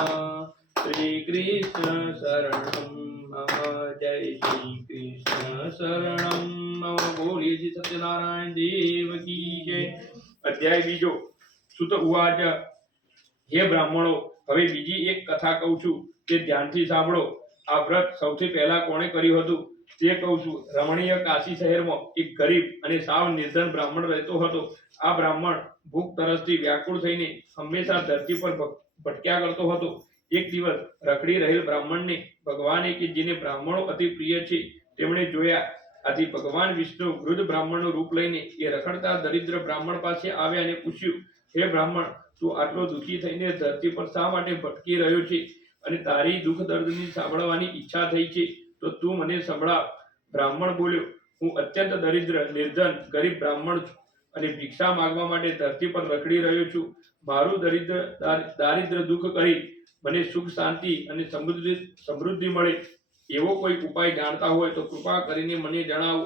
श्री कृष्ण शरणं मम. जय श्री कृष्ण शरणं मम. बोलिए श्री सत्यनारायण देव की जय. अध्याय बीजो. सुत उवाच. हे ब्राह्मणो, હવે બીજી એક કથા કહું છું, તે ધ્યાનથી સાંભળો. આ વ્રત સૌથી પહેલા કોણે કર્યું હતું તે કહું છું. રમણીય કાશી શહેરમાં એક ગરીબ અને સાવ નિર્ધન બ્રાહ્મણ રહેતો હતો. આ બ્રાહ્મણ ભૂખ તરસથી વ્યાકુળ થઈને હંમેશા ધરતી પર ભટક્યા કરતો હતો. એક દિવસ રખડી રહેલ બ્રાહ્મણને ભગવાને કે જેને બ્રાહ્મણો અતિ પ્રિય છે તેમણે જોયા. આથી ભગવાન વિષ્ણુ વૃદ્ધ બ્રાહ્મણનું રૂપ લઈને એ રખડતા દરિદ્ર બ્રાહ્મણ પાસે આવ્યા અને પૂછ્યું, હે બ્રાહ્મણ, તું આટલો દુઃખી થઈને ધરતી પર શા માટે ભટકી રહ્યો છે અને તારી દુઃખ દર્દની સાંભળવાની ઈચ્છા થઈ છે, તો તું મને સંભળાવ. બ્રાહ્મણ બોલ્યો, હું અત્યંત દરિદ્ર, નિર્ધન, ગરીબ બ્રાહ્મણ છું અને ભિક્ષા માંગવા માટે ધરતી પર રખડી રહ્યો છું. મારું દારિદ્ર દુઃખ કરી મને સુખ, શાંતિ અને સમૃદ્ધિ મળે એવો કોઈ ઉપાય જાણતા હોય તો કૃપા કરીને મને જણાવો.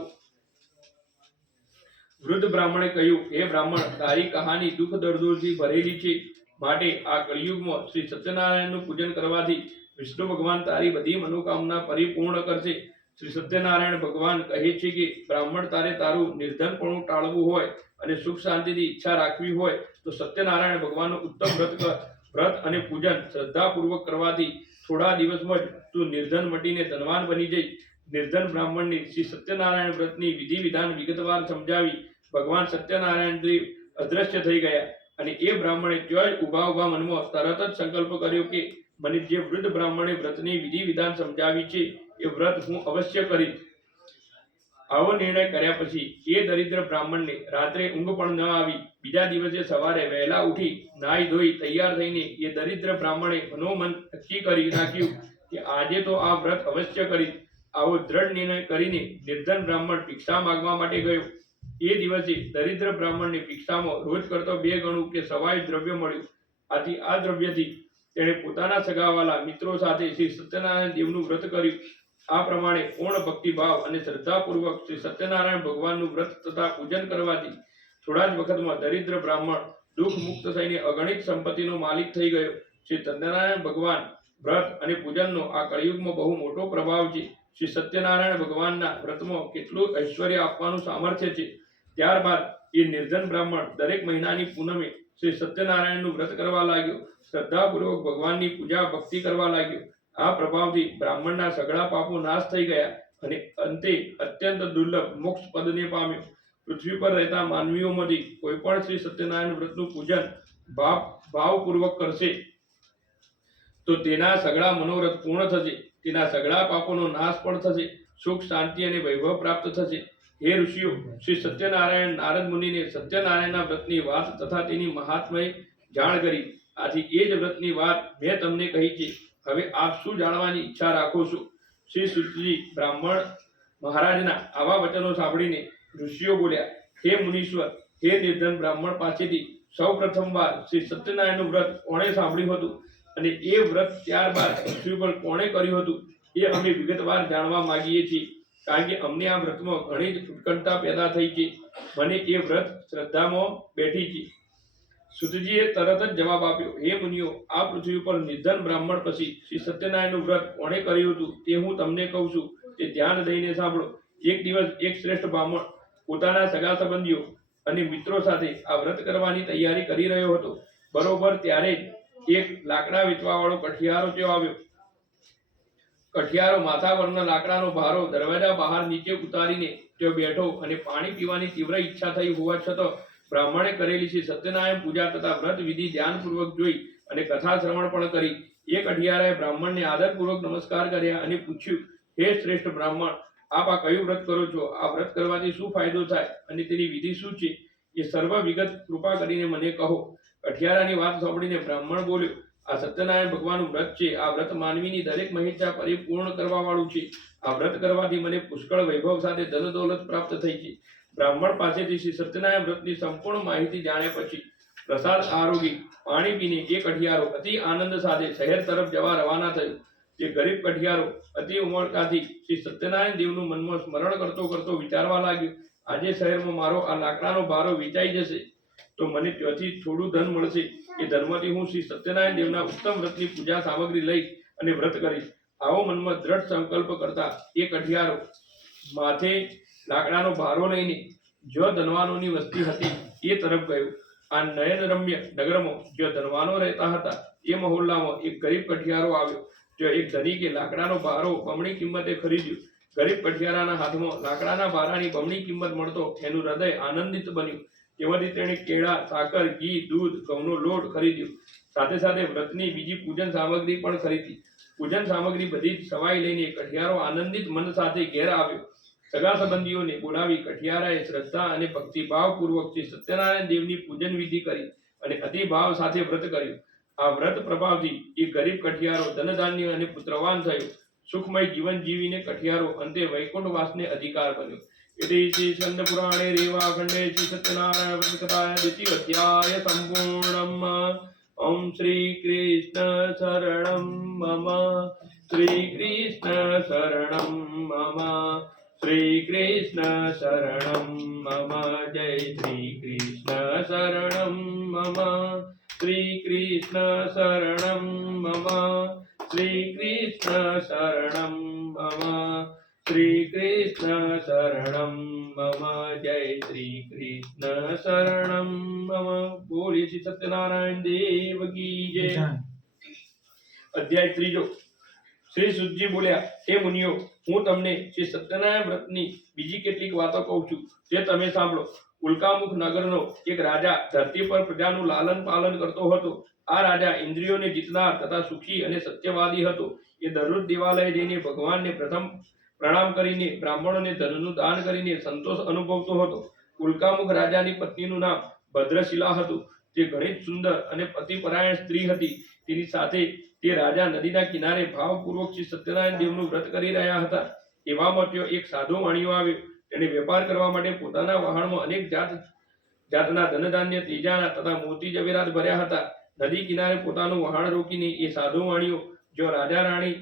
વૃદ્ધ બ્રાહ્મણે કહ્યું, હે બ્રાહ્મણ, તારી કહાની દુઃખ દર્દોથી ભરેલી છે. માટે આ કળિયુગમાં શ્રી સત્યનારાયણનું પૂજન કરવાથી વિષ્ણુ ભગવાન તારી બધી મનોકામના પરિપૂર્ણ કરશે. શ્રી સત્યનારાયણ ભગવાન કહે છે કે બ્રાહ્મણ, તારે તારું નિર્ધનપણું ટાળવું હોય અને સુખ શાંતિની ઈચ્છા રાખવી હોય તો સત્યનારાયણ ભગવાનનું ઉત્તમ વ્રત અને પૂજન શ્રદ્ધાપૂર્વક કરવાથી થોડા દિવસમાં જ તું નિર્ધન મટીને ધનવાન બની જઈ. નિર્ધન બ્રાહ્મણને શ્રી સત્યનારાયણ વ્રતની વિધિ વિધાન વિગતવાર સમજાવી ભગવાન સત્યનારાયણ દેવ અદ્રશ્ય થઈ ગયા અને એ બ્રાહ્મણે ત્યાં જ ઊભા મનમાં તરત જ સંકલ્પ કર્યો કે મને જે વૃદ્ધ બ્રાહ્મણે વ્રતની વિધિ વિધાન સમજાવી છે એ વ્રત હું અવશ્ય કરીશ. આવો નિર્ણય કર્યા પછી એ દરિદ્ર બ્રાહ્મણને રાત્રે ઊંઘ પણ ન આવી. બીજા દિવસે સવારે વહેલા ઉઠી નાહી ધોઈ તૈયાર થઈને એ દરિદ્ર બ્રાહ્મણે મનોમન નક્કી કરી નાખ્યું કે આજે તો આ વ્રત અવશ્ય કરીશ. આવો દ્રઢ નિર્ણય કરીને નિર્ધન બ્રાહ્મણ ભિક્ષા માંગવા માટે ગયો. એ દિવસે દરિદ્ર બ્રાહ્મણને ભિક્ષામાં રોજ કરતો 2 ગણું કે સવાય દ્રવ્ય મળ્યું. આથી આ દ્રવ્યથી તેણે પોતાના સગાવાલા મિત્રો સાથે શ્રી સત્યનારાયણ દેવનું વ્રત કર્યું. આ પ્રમાણે પૂર્ણ ભક્તિભાવ અને શ્રદ્ધાપૂર્વક શ્રી સત્યનારાયણ ભગવાનનું વ્રત તથા પૂજન કરવાથી થોડા જ વખતમાં દરિદ્ર બ્રાહ્મણ દુઃખ મુક્ત થઈને અગણિત સંપત્તિનો માલિક થઈ ગયો. શ્રી સત્યનારાયણ ભગવાન વ્રત અને પૂજનનો આ કળિયુગમાં બહુ મોટો પ્રભાવ છે. શ્રી સત્યનારાયણ ભગવાનના વ્રતમાં કેટલું ઐશ્વર્ય આપવાનું સામર્થ્ય છે. ત્યારબાદ એ નિર્ધન બ્રાહ્મણ દરેક મહિનાની પૂનમે શ્રી સત્યનારાયણનું વ્રત કરવા લાગ્યો. શ્રદ્ધાપૂર્વક ભગવાનની પૂજા ભક્તિ કરવા લાગ્યો. આ પ્રભાવથી બ્રાહ્મણના સઘળા પાપો નાશ થઈ ગયા અને અંતે અત્યંત દુર્લભ મોક્ષ પદને પામ્યો. પૃથ્વી પર રહેતા માનવીઓમાંથી કોઈ પણ શ્રી સત્યનારાયણ વ્રતનું પૂજન ભાવપૂર્વક કરશે તો તેના સઘળા મનોરથ પૂર્ણ થશે. તેના સઘળા પાપોનો નાશ પણ થશે. સુખ, શાંતિ અને વૈભવ પ્રાપ્ત થશે. હે ઋષિઓ, શ્રી સત્યનારાયણ નારદ મુનિને સત્યનારાયણના વ્રતની વાત તથા તેની મહાત્મય જાણ કરી. આથી એ જ વ્રતની વાત મેં તમને કહી છે. હવે આપ શું જાણવાની ઈચ્છા રાખો છો? શ્રી સુતજી બ્રાહ્મણ મહારાજના આવા વચનો સાંભળીને ઋષિઓ બોલ્યા, હે મુનીશ્વર, હે નિર્ધન બ્રાહ્મણ પાસેથી સૌ પ્રથમવાર શ્રી સત્યનારાયણનું વ્રત કોણે સાંભળ્યું હતું અને એ વ્રત ત્યારબાદ પૃથ્વી પર કોણે કર્યું હતું એ અમે વિગતવાર જાણવા માંગીએ છીએ. કારણ કે અમને આ વ્રતમાં ઘણી જ ઉત્કંઠા પેદા થઈ છે. મને એ વ્રત શ્રદ્ધામાં બેઠી છે. સુતજીએ તરત જ જવાબ આપ્યો, હે મુનિઓ, આ પૃથ્વી પર નિર્ધન બ્રાહ્મણ પછી શ્રી સત્યનારાયણનું વ્રત કોણે કર્યું હતું તે હું તમને કહું છું. તે ધ્યાન દઈને સાંભળો. એક દિવસ એક શ્રેષ્ઠ બ્રાહ્મણ પોતાના સગા સંબંધીઓ અને મિત્રો સાથે આ વ્રત કરવાની તૈયારી કરી રહ્યો હતો. બરોબર ત્યારે જ એક લાકડા વેચવા વાળો કઠિયારો ત્યાં આવ્યો. કઠિયારો માથા પરના લાકડાનો ભારો દરવાજા બહાર નીચે ઉતારીને ત્યાં બેઠો અને પાણી પીવાની તીવ્ર ઈચ્છા થઈ હોવા છતાં બ્રાહ્મણે કરેલી છે સત્યનારાયણ પૂજા તથા વ્રત વિધિ ધ્યાનપૂર્વક જોઈ અને કથા શ્રવણ પણ કરી. એ કઠિયારાએ બ્રાહ્મણને આદરપૂર્વક નમસ્કાર કર્યા અને પૂછ્યું, હે શ્રેષ્ઠ બ્રાહ્મણ, આપ આ કયું વ્રત કરો છો? આ વ્રત કરવાથી શું ફાયદો થાય અને તેની વિધિ શું છે એ સર્વ વિગત કૃપા કરીને મને કહો. કઠિયારાની વાત સાંભળીને બ્રાહ્મણ બોલ્યો, આ સત્યનારાયણ ભગવાનનું વ્રત છે. આ વ્રત માનવીની દરેક મહિચ્છા પરિપૂર્ણ કરવા વાળું છે. આ વ્રત કરવાથી મને પુષ્કળ વૈભવ સાથે ધન દૌલત પ્રાપ્ત થઈ છે. બ્રાહ્મણ પાસેથી શ્રી સત્યનારાયણ વ્રતની સંપૂર્ણ માહિતી જાણ્યા પછી પ્રસાદ આરોગી પાણી પીને એ કઠિયારો અતિ આનંદ સાથે શહેર તરફ જવા રવાના થયો. તે ગરીબ કઠિયારો અતિ ઉમળકાથી શ્રી સત્યનારાયણ દેવનું મનમાં સ્મરણ કરતો કરતો વિચારવા લાગ્યો, આજે શહેરમાં મારો આ લાકડાનો ભારો વેચાઈ જશે તો મને ત્યાંથી થોડું ધન મળશે. એ ધનમાંથી હું શ્રી સત્યનારાયણ દેવના ઉત્તમ વ્રતની પૂજા સામગ્રી લઈ અને વ્રત કરીશ. આવો મનમાં દ્રઢ સંકલ્પ કરતા એ કઠિયારો માથે લાકડાનો ભારો લઈને જ્યાં ધનવાનોની વસ્તી હતી એ તરફ ગયો. આ નયનરમ્ય નગરમાં જ્યાં ધનવાનો રહેતા હતા એ મહોલ્લામાં એક ગરીબ કઠિયારો આવ્યો. જ્યાં એક ધનિકે લાકડાનો ભારો બમણી કિંમતે ખરીદ્યો. ગરીબ કઠિયારાના હાથમાં લાકડાના ભારાની બમણી કિંમત મળતો એનું હૃદય આનંદિત બન્યું. તેમાંથી તેણે કેળા, સાકર, ઘી, દૂધ, ઘઉંનો લોટ ખરીદ્યો. સાથે સાથે વ્રતની બીજી પૂજન સામગ્રી પણ ખરીદી. પૂજન સામગ્રી બધી જ સવાઈ લઈને કઠિયારો આનંદિત મન સાથે ઘેર આવ્યો. સગા સંબંધીઓને બોલાવી કઠિયારાએ શ્રદ્ધા અને ભક્તિભાવપૂર્વક શ્રી સત્યનારાયણ દેવની પૂજન વિધિ કરી અને અતિભાવ સાથે વ્રત કર્યું. આ વ્રત પ્રભાવથી એ ગરીબ કઠિયારો ધનધાન્ય અને પુત્રવાન થયો. સુખમય જીવન જીવીને કઠિયારો અંતે વૈકુંઠવાસને અધિકાર બન્યો. इति श्री स्कंद पुराणे रेवाखंडे श्री सत्यनारायण व्रत कथाया द्वितीय अध्याय संपूर्णम्। ओम श्री कृष्ण शरणं मम, श्री कृष्ण शरणं मम, श्री कृष्ण शरणं मम, जय श्री कृष्ण शरणं मम, श्री कृष्ण शरणं मम, श्री कृष्ण शरणं मम, श्री कृष्ण शरणं मम, जय श्री कृष्ण शरणं मम। बोलिए श्री सत्यनारायण देव की जय। अध्याय त्रीजो। श्री सुतजी बोल्या, हे मुनियो, હું તમને શ્રી સત્યનારાયણ વ્રતની બીજી કેટલીક વાતો કહું છું, જે તમે સાંભળો. ઉલ્કામુખ નગરનો એક રાજા ધરતી પર પ્રજાનું લાલન પાલન કરતો હતો. આ રાજા ઇન્દ્રિયોને જીતનાર તથા સુખી અને સત્યવાદી હતો. એ દરરોજ દેવાલય જઈને ભગવાનને પ્રથમ પ્રણામ કરીને બ્રાહ્મણોને ધનનું દાન કરીને સંતોષ અનુભવતો હતો. ઉલ્કામુખ રાજાની પત્નીનું નામ ભદ્રશિલા હતું. તે ઘણી જ સુંદર અને પતિપરાયણ સ્ત્રી હતી. તેની સાથે તે રાજા નદીના કિનારે ભાવપૂર્વક શ્રી સત્યનારાયણ દેવનું વ્રત કરી રહ્યા હતા. એવામાં ત્યાં એક સાધુ વાણિયો આવ્યો. તેણે વેપાર કરવા માટે પોતાના વહાણમાં અનેક જાતના ધનધાન્ય, તેજાના તથા મોતી જવેરાત ભર્યા હતા. નદી કિનારે પોતાનું વહાણ રોકીને એ સાધુ વાણિયો જો રાજા રાણી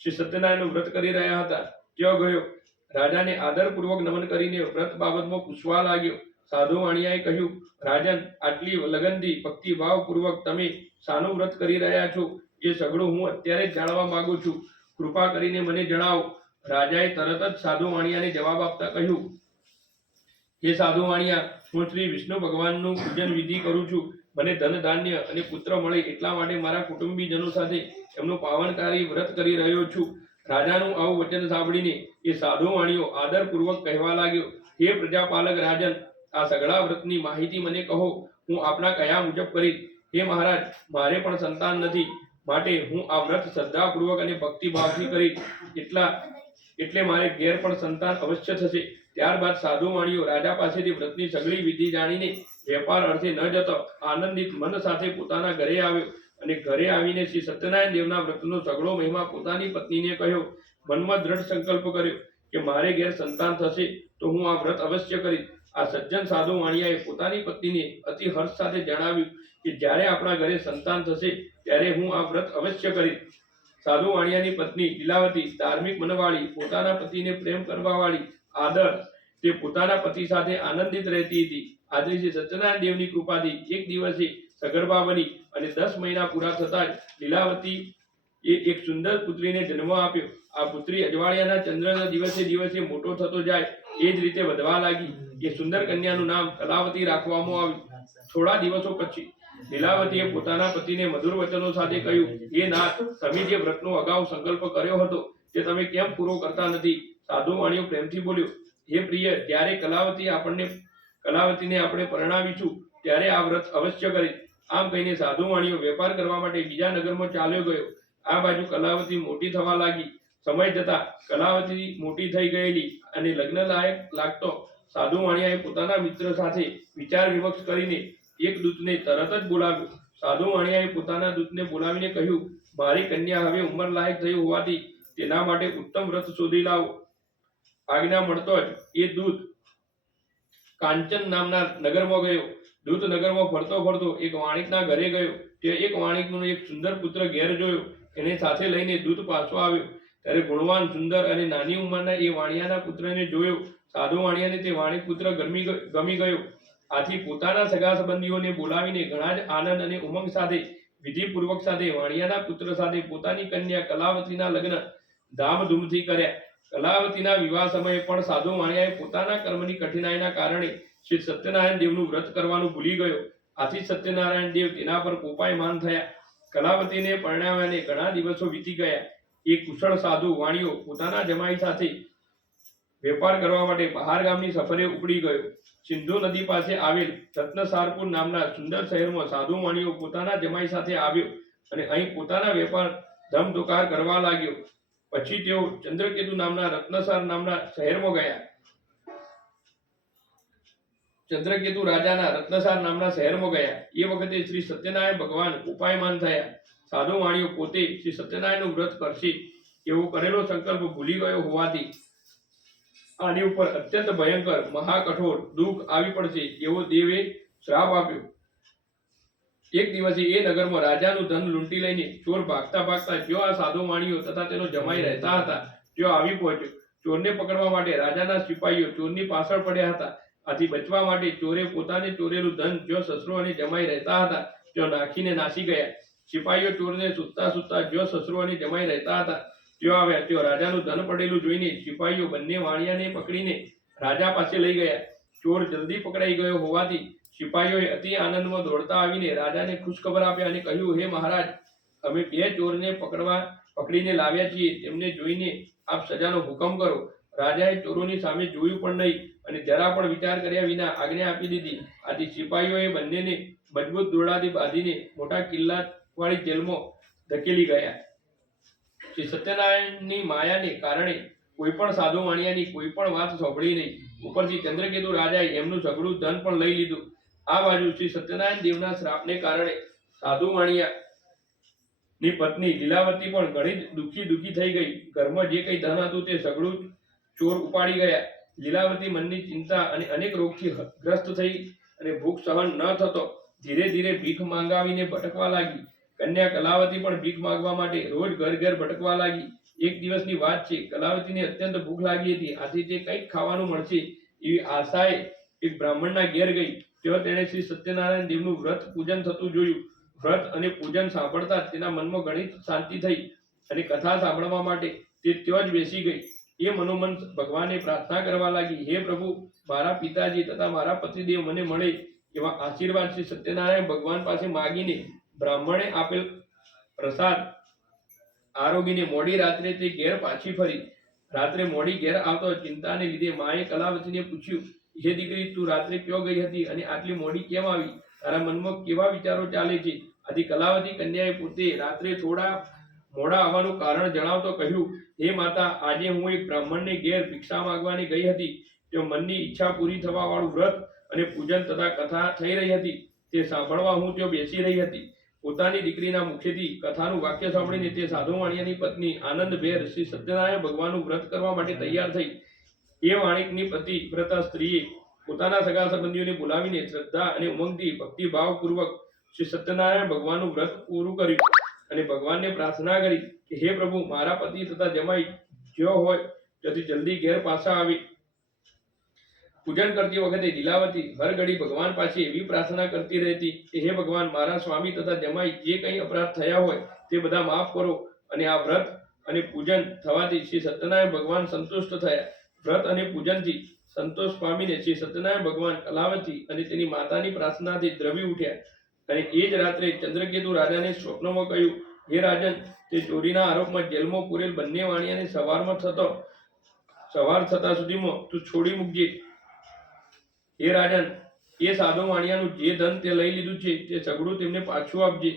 શ્રી સત્યનારાયણનું વ્રત કરી રહ્યા હતા ત્યાં ગયો. રાજાને આદરપૂર્વક નમન કરીને વ્રત બાબતમાં પૂછવા લાગ્યો. સાધુ વાણિયાએ કહ્યું, રાજન, આટલી લગનથી ભક્તિભાવપૂર્વક તમે શાનું વ્રત કરી રહ્યા છો એ સઘળું હું અત્યારે જ જાણવા માંગુ છું. કૃપા કરીને મને જણાવો. રાજાએ તરત જ સાધુ વાણિયાને જવાબ આપતા કહ્યું, હે સાધુ વાણિયા, હું શ્રી વિષ્ણુ ભગવાનનું પૂજન વિધિ કરું છું. મને ધન ધાન્ય અને પુત્ર મળે એટલા માટે મારા કુટુંબીજનો સાથે એમનું પાવનકારી વ્રત કરી રહ્યો છું. રાજાનું આવું વચન સાંભળીને એ સાધુ વાણિયો આદરપૂર્વક કહેવા લાગ્યો, હે પ્રજાપાલક રાજન, આ સઘળા વ્રતની માહિતી મને કહો. હું આપના કયા મુજબ કરીશ. હે મહારાજ, મારે પણ સંતાન નથી, માટે હું આ વ્રત શ્રદ્ધાપૂર્વક અને ભક્તિભાવથી કરીશ. એટલે મારે ઘેર પણ સંતાન અવશ્ય થશે. ત્યારબાદ સાધુ વાણિયો રાજા પાસેથી વ્રતની સઘળી વિધિ જાણીને વેપાર અર્થે ન જતો આનંદિત મન સાથે પોતાના ઘરે આવ્યો અને ઘરે આવીને શ્રી સત્યનારાયણ દેવના વ્રતનો સઘળો મહિમા પોતાની પત્નીને કહ્યો. મનમાં દ્રઢ સંકલ્પ કર્યો કે મારે ઘેર સંતાન થશે તો હું આ વ્રત અવશ્ય કરીશ. આ સજ્જન સાધુ વાણિયાએ પોતાની પત્નીને અતિ હર્ષ સાથે જણાવ્યું કે જ્યારે આપણા ઘરે સંતાન થશે ત્યારે હું આ વ્રત અવશ્ય કરીશ. સાધુ વાણિયાની પત્ની લીલાવતી ધાર્મિક મનવાળી, પોતાના પતિને પ્રેમ કરવાવાળી, આદર તે પોતાના પતિ સાથે આનંદિત રહેતી હતી. આજે શ્રી સત્યનારાયણ દેવની કૃપાથી એક દિવસે સગર્ભા બની અને 10 મહિના પૂરા થતાં જ લીલાવતી એક સુંદર પુત્રીને જન્મ આપ્યો. આ પુત્રી અજવાળિયાના ચંદ્રના દિવસે દિવસે મોટો થતો જાય એ જ રીતે વધવા લાગી. એ સુંદર કન્યાનું નામ કલાવતી રાખવામાં આવ્યું. થોડા દિવસો પછી લીલાવતીએ પોતાના પતિને મધુર વચનો સાથે કહ્યું, હે નાથ, તમે જે વ્રતનો અગાઉ સંકલ્પ કર્યો હતો તે તમે કેમ પૂરો કરતા નથી? સાધુ વાણિયો પ્રેમથી બોલ્યો, હે પ્રિય, ત્યારે કલાવતીને આપણે પરણાવીશું ત્યારે આ વ્રત અવશ્ય કરીશ. આમ કહીને સાધુ વાણિયો વેપાર કરવા માટે બીજા નગરમાં ચાલ્યો ગયો. આ બાજુ કલાવતી મોટી થવા લાગી. સમય જતા કલાવતી મોટી થઈ ગયેલી અને લગ્ન લાયક લાગતો સાધુ વાણિયાએ પોતાના મિત્ર સાથે વિચાર વિમર્શ કરીને એક દૂતને તરત જ બોલાવ્યો. સાધુ વાણિયાએ પોતાના દૂતને બોલાવીને કહ્યું, મારી કન્યા હવે ઉંમર લાયક થઈ હોવાથી તેના માટે ઉત્તમ વ્રત શોધી લાવો. આજ્ઞા મળતો જ એ દૂત કાંચન નામના નગરમાં ગયો. દૂત નગરમાં ફરતો ફરતો એક વાણિકના ઘરે ગયો. તે એક વાણિકનો એક સુંદર પુત્ર ઘેર જોયો. એને સાથે લઈને દૂત પાછો આવ્યો. ત્યારે ગુણવાન, સુંદર અને નાની ઉંમરના એ વાણિયાના પુત્રને જોયો. સાધુ વાણિયાને તે વાણિક પુત્ર ગમી ગયો. આથી પોતાના સગા સંબંધીઓને બોલાવીને ઘણા જ આનંદ અને ઉમંગ સાથે વિધિપૂર્વક સાથે વાણિયાના પુત્ર સાથે પોતાની કન્યા કલાવતીના લગ્ન ધામધૂમથી કર્યા. કલાવતીના વિવાહ સમયે પણ સાધુ વાણિયાએ પોતાના કર્મની કઠિનાઈના કારણે શ્રી સત્યનારાયણ દેવનું વ્રત કરવાનું ભૂલી ગયો. આથી સત્યનારાયણ દેવ તેના પર કોપાયમાન થયા. કલાવતીને પરણાવ્યાને ઘણા દિવસો વીતી ગયા. એક કુશળ સાધુ વાણિયો પોતાના જમાઈ સાથે વેપાર કરવા માટે બહાર ગામની સફરે ઉપડી ગયો. સિંધુ નદી પાસે આવેલ રત્નસારપુર નામના સુંદર શહેરમાં સાધુ વાણિયો પોતાના જમાઈ સાથે આવ્યો અને અહીં પોતાના વેપાર ધમધોકાર કરવા લાગ્યો. પછી તેઓ ચંદ્રકેતુ નામના રત્નસાર નામના શહેરમાં ગયા. ચંદ્રકેતુ રાજાના રત્નસાર નામના શહેરમાં ગયા. એ વખતે શ્રી સત્યનારાયણ ભગવાન ઉપાયમાન થયા. સાધુ વાણિયો પોતે શ્રી સત્યનારાયણનું વ્રત કરશે એવો કરેલો સંકલ્પ ભૂલી ગયો હોવાથી આની ઉપર અત્યંત ભયંકર મહાકઠોર દુઃખ આવી પડશે એવો દેવે શ્રાપ આપ્યો. એક દિવસે એ નગરમાં રાજાનું ધન લૂંટી લઈને ચોર ભાગતા ભાગતા જ્યો આ સાધુ વાણીઓ તથા તેનો જમાઈ રહેતા હતા ત્યો આવી પહોંચ્યો. ચોરને પકડવા માટે રાજાના સિપાહીઓ ચોરની પાછળ પડ્યા હતા. આથી બચવા માટે ચોરે પોતાને ચોરેલું ધન જ્યો સસરો અને જમાઈ રહેતા હતા ત્યો નાખીને નાસી ગયા. સિપાહીઓ ચોરને સૂતા સૂતા જ્યો સસરો અને જમાઈ રહેતા હતા ત્યો આવ્યા. ત્યો રાજાનું ધન પડેલું જોઈને સિપાહીઓ બંને વાણિયાને પકડીને રાજા પાસે લઈ ગયા. ચોર જલ્દી પકડાઈ ગયો હોવાથી સિપાહીઓએ અતિ આનંદમાં દોડતા આવીને રાજાને ખુશખબર આપ્યા અને કહ્યું, હે મહારાજ, અમે 2 ચોરને પકડીને લાવ્યા છીએ. તેમને જોઈને આપ સજાનો હુકમ કરો. રાજાએ ચોરોની સામે જોયું પણ નહીં અને જરા પણ વિચાર કર્યા વિના આજ્ઞા આપી દીધી. આથી સિપાહીઓએ બંનેને મજબૂત દોરડાથી બાંધીને મોટા કિલ્લાવાળી જેલમાં ધકેલી ગયા. શ્રી સત્યનારાયણની માયાને કારણે કોઈ પણ સાધુ વાણિયાની કોઈ પણ વાત સાંભળી નહીં. ઉપરથી ચંદ્રકેતુ રાજાએ એમનું સઘળું ધન પણ લઈ લીધું. આ બાજુ શ્રી સત્યનારાયણ દેવના શ્રાપને કારણે સાધુ વાણિયાની પત્ની લીલાવતી પણ ઘણી જ દુઃખી થઈ ગઈ. ઘરમાં જે કંઈ ધન હતું તે સઘળું ચોર ઉપાડી ગયા. લીલાવતી મનની ચિંતા અને અનેક રોગથી ગ્રસ્ત થઈ અને ભૂખ સહન ન થતો ધીરે ધીરે ભીખ માંગાવીને ભટકવા લાગી. કન્યા કલાવતી પણ ભીખ માંગવા માટે રોજ ઘર ઘર ભટકવા લાગી. એક દિવસની વાત છે. કલાવતીને અત્યંત ભૂખ લાગી હતી. આથી તે કંઈક ખાવાનું મળશે એવી આશાએ એક બ્રાહ્મણના ઘેર ગઈ. ત્યાં તેણે શ્રી સત્યનારાયણ દેવનું વ્રત પૂજન થતું જોયું. વ્રત અને પૂજન સાંભળતા તેના મનમાં ઘણી શાંતિ થઈ અને કથા સાંભળવા માટે તે ત્યાં જ બેસી ગઈ. એ મનોમન ભગવાનને પ્રાર્થના કરવા લાગી, હે પ્રભુ, મારા પિતાજી તથા મારા પતિદેવ મને મળે એવા આશીર્વાદ શ્રી સત્યનારાયણ ભગવાન પાસે માગીને બ્રાહ્મણે આપેલ પ્રસાદ આરોગીને મોડી રાત્રે તે ઘેર પાછી ફરી. રાત્રે મોડી ઘેર આવતો ચિંતાને લીધે માએ કલાવતીને પૂછ્યું, હે દીકરી, તું રાત્રે ક્યાં ગઈ હતી અને આટલી મોડી કેમ આવી? તારા મનમાં કેવા વિચારો ચાલે છે? આથી કલાવતી કન્યાએ પોતે રાત્રે થોડા મોડા આવવાનું કારણ જણાવતો કહ્યું, હે માતા, આજે હું એક બ્રાહ્મણને ઘેર ભિક્ષા માંગવાની ગઈ હતી. તે મનની ઈચ્છા પૂરી થવા વાળું વ્રત અને પૂજન તથા કથા થઈ રહી હતી. તે સાંભળવા હું ત્યાં બેસી રહી હતી. પોતાની દીકરીના મુખેથી કથાનું વાક્ય સાંભળીને તે સાધુ વાણિયાની પત્ની આનંદભેર શ્રી સત્યનારાયણ ભગવાનનું વ્રત કરવા માટે તૈયાર થઈ. એ વાણિકની પતિવ્રતા સ્ત્રીએ પોતાના સગા સંબંધીઓને બોલાવીને શ્રદ્ધા અને ઉમંગથી ભક્તિભાવપૂર્વક શ્રી સત્યનારાયણ ભગવાનનું વ્રત પૂરું કર્યું અને ભગવાનને પ્રાર્થના કરી કે હે પ્રભુ, મારા પતિ તથા જમાઈ જ્યો હોય ત્યાંથી જલ્દી ઘેર પાછા આવે. પૂજન કરતી વખતે લીલાવતી હર ઘડી ભગવાન પાસે એવી પ્રાર્થના કરતી રહેતી કે હે ભગવાન, મારા સ્વામી તથા જમાઈ જે કંઈ અપરાધ થયા હોય તે બધા માફ કરો. અને આ વ્રત અને પૂજન થવાથી શ્રી સત્યનારાયણ ભગવાન સંતુષ્ટ થયા. વ્રત અને પૂજનથી સંતોષ પામીને શ્રી સત્યનારાયણ ભગવાન કલાવતી અને તેની માતાની પ્રાર્થનાથી દ્રવી ઉઠ્યા. અને એ જ રાત્રે ચંદ્રકેતુ રાજાને સ્વપ્નમાં કહ્યું, હે રાજન, તે ચોરીના આરોપમાં જેલમાં પૂરેલ બંને વાણિયાને સવાર થતા સુધીમાં તું છોડી મૂકજે. હે રાજન, એ સાધુ વાણિયાનું જે ધન તે લઈ લીધું છે તે સગળું તેમને પાછું આપજે.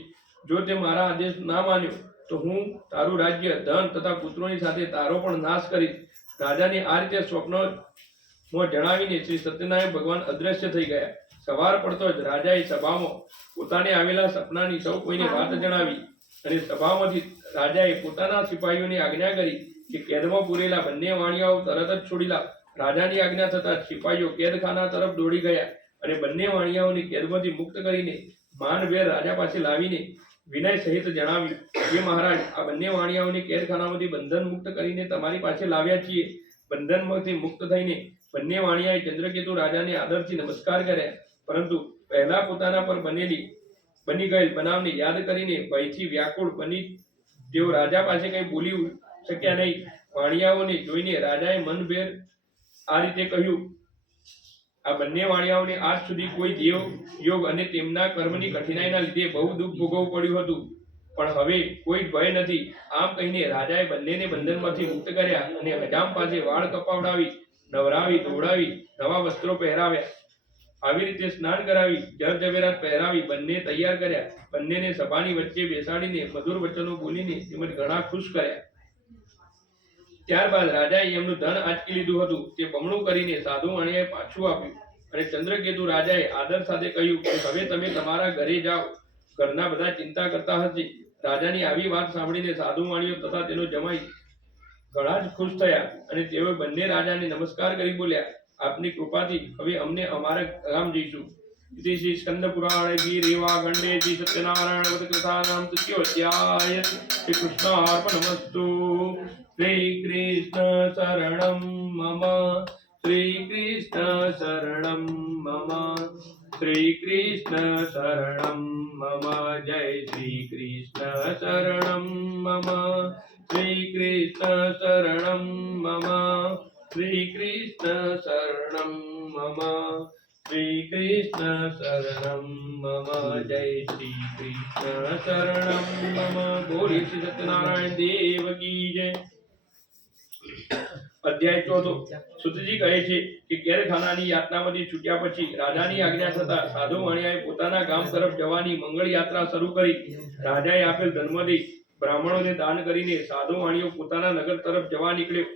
જો તે મારા આદેશ ના માન્યો તો હું તારું રાજ્ય, ધન તથા પુત્રોની સાથે તારો પણ નાશ કરીશ. રાજાને આ રીતે સ્વપ્નમાં જણાવીને શ્રી સત્યનારાયણ ભગવાન અદ્રશ્ય થઈ ગયા. સવાર પડતો જ રાજાએ સભામાં પોતાને આવેલા સપનાની સૌ કોઈને વાત જણાવી અને સભામાંથી રાજાએ પોતાના સિપાહીઓને આજ્ઞા કરી કે કેદમાં પૂરેલા બંને વાણિયાઓ તરત જ છોડી લાવ. રાજાની આજ્ઞા થતાં સિપાહીઓ કેદખાના તરફ દોડી ગયા અને બંને વાણિયાઓને કેદમાંથી મુક્ત કરીને માનભેર રાજા પાસે લાવીને વિનય સહિત જણાવ્યું, હે મહારાજ, આ બંને વાણિયાઓને કેદખાનામાંથી બંધન મુક્ત કરીને તમારી પાસે લાવ્યા છીએ. બંધનમાંથી મુક્ત થઈને બંને વાણિયાએ ચંદ્રકેતુ રાજાને આદરથી નમસ્કાર કર્યા, પરંતુ પહેલા પોતાના પર બની ગયેલ બનાવને યાદ કરીને ભયથી વ્યાકુળ બની તેઓ રાજા પાસે કંઈ બોલી શક્યા નહીં. વાણિયાઓને જોઈને રાજાએ મનભેર આ રીતે કહ્યું, આ બંને વાણિયાઓને આજ સુધી કોઈ દેવ યોગ અને તેમના કર્મની કઠિનાઈના લીધે બહુ દુઃખ ભોગવવું પડ્યું હતું, પણ હવે કોઈ ભય નથી. આમ કહીને રાજાએ બંનેને બંધનમાંથી મુક્ત કર્યા અને હજામ પાસે વાળ કપાવડાવી, નવરાવી, ધોવડાવી, નવા વસ્ત્રો પહેરાવ્યા. આવી રીતે સ્નાન કરાવી, જર ઝવેરાત પહેરાવી બંને તૈયાર કર્યા. બંનેને સભાની વચ્ચે બેસાડીને મધુર વચનો બોલીને તેમજ ઘણા ખુશ કર્યા. ત્યારબાદ રાજાએ એમનું ધન આંચકી લીધું હતું તે બમણું કરીને સાધુ વાણિયાએ પાછું આપ્યું અને ચંદ્રકેતુ રાજાએ આદર સાથે કહ્યું કે હવે તમે તમારા ઘરે જાઓ. ઘરના બધા ચિંતા કરતા હશે. રાજાની આવી વાત સાંભળીને સાધુ વાણિયો તથા તેનો જમાઈ ઘણા જ ખુશ થયા અને તેઓ બંને રાજાને નમસ્કાર કરી બોલ્યા, આપની કૃપાથી હવે અમને અમારા ગામ જઈશું. इति श्री स्कंद पुराण की रेवा खंडे श्री सत्यनारायण व्रत कथानां तृतीयोऽध्याय श्री कृष्णार्पणमस्तु. श्री कृष्ण शरणं मम, श्री कृष्ण शरणं मम, श्री कृष्ण शरणं मम, जय श्री कृष्ण शरणं मम, श्री कृष्ण शरणं मम, श्री कृष्ण शरणं मम, श्री कृष्ण शरणं मम, जय श्री कृष्ण शरणं मम. बोलिए श्री सत्यनारायण देव की जय. અધ્યાય 14. સુતજી કહે છે કે કેરખાનાની યાતનામાંથી છૂટ્યા પછી રાજાની આજ્ઞા થતા સાધુ વાણિયાએ પોતાના ગામ તરફ જવાની મંગળ યાત્રા શરૂ કરી. રાજાએ આપેલ ધર્મથી બ્રાહ્મણોને દાન કરીને સાધુ વાણિયો પોતાના નગર તરફ જવા નીકળ્યો.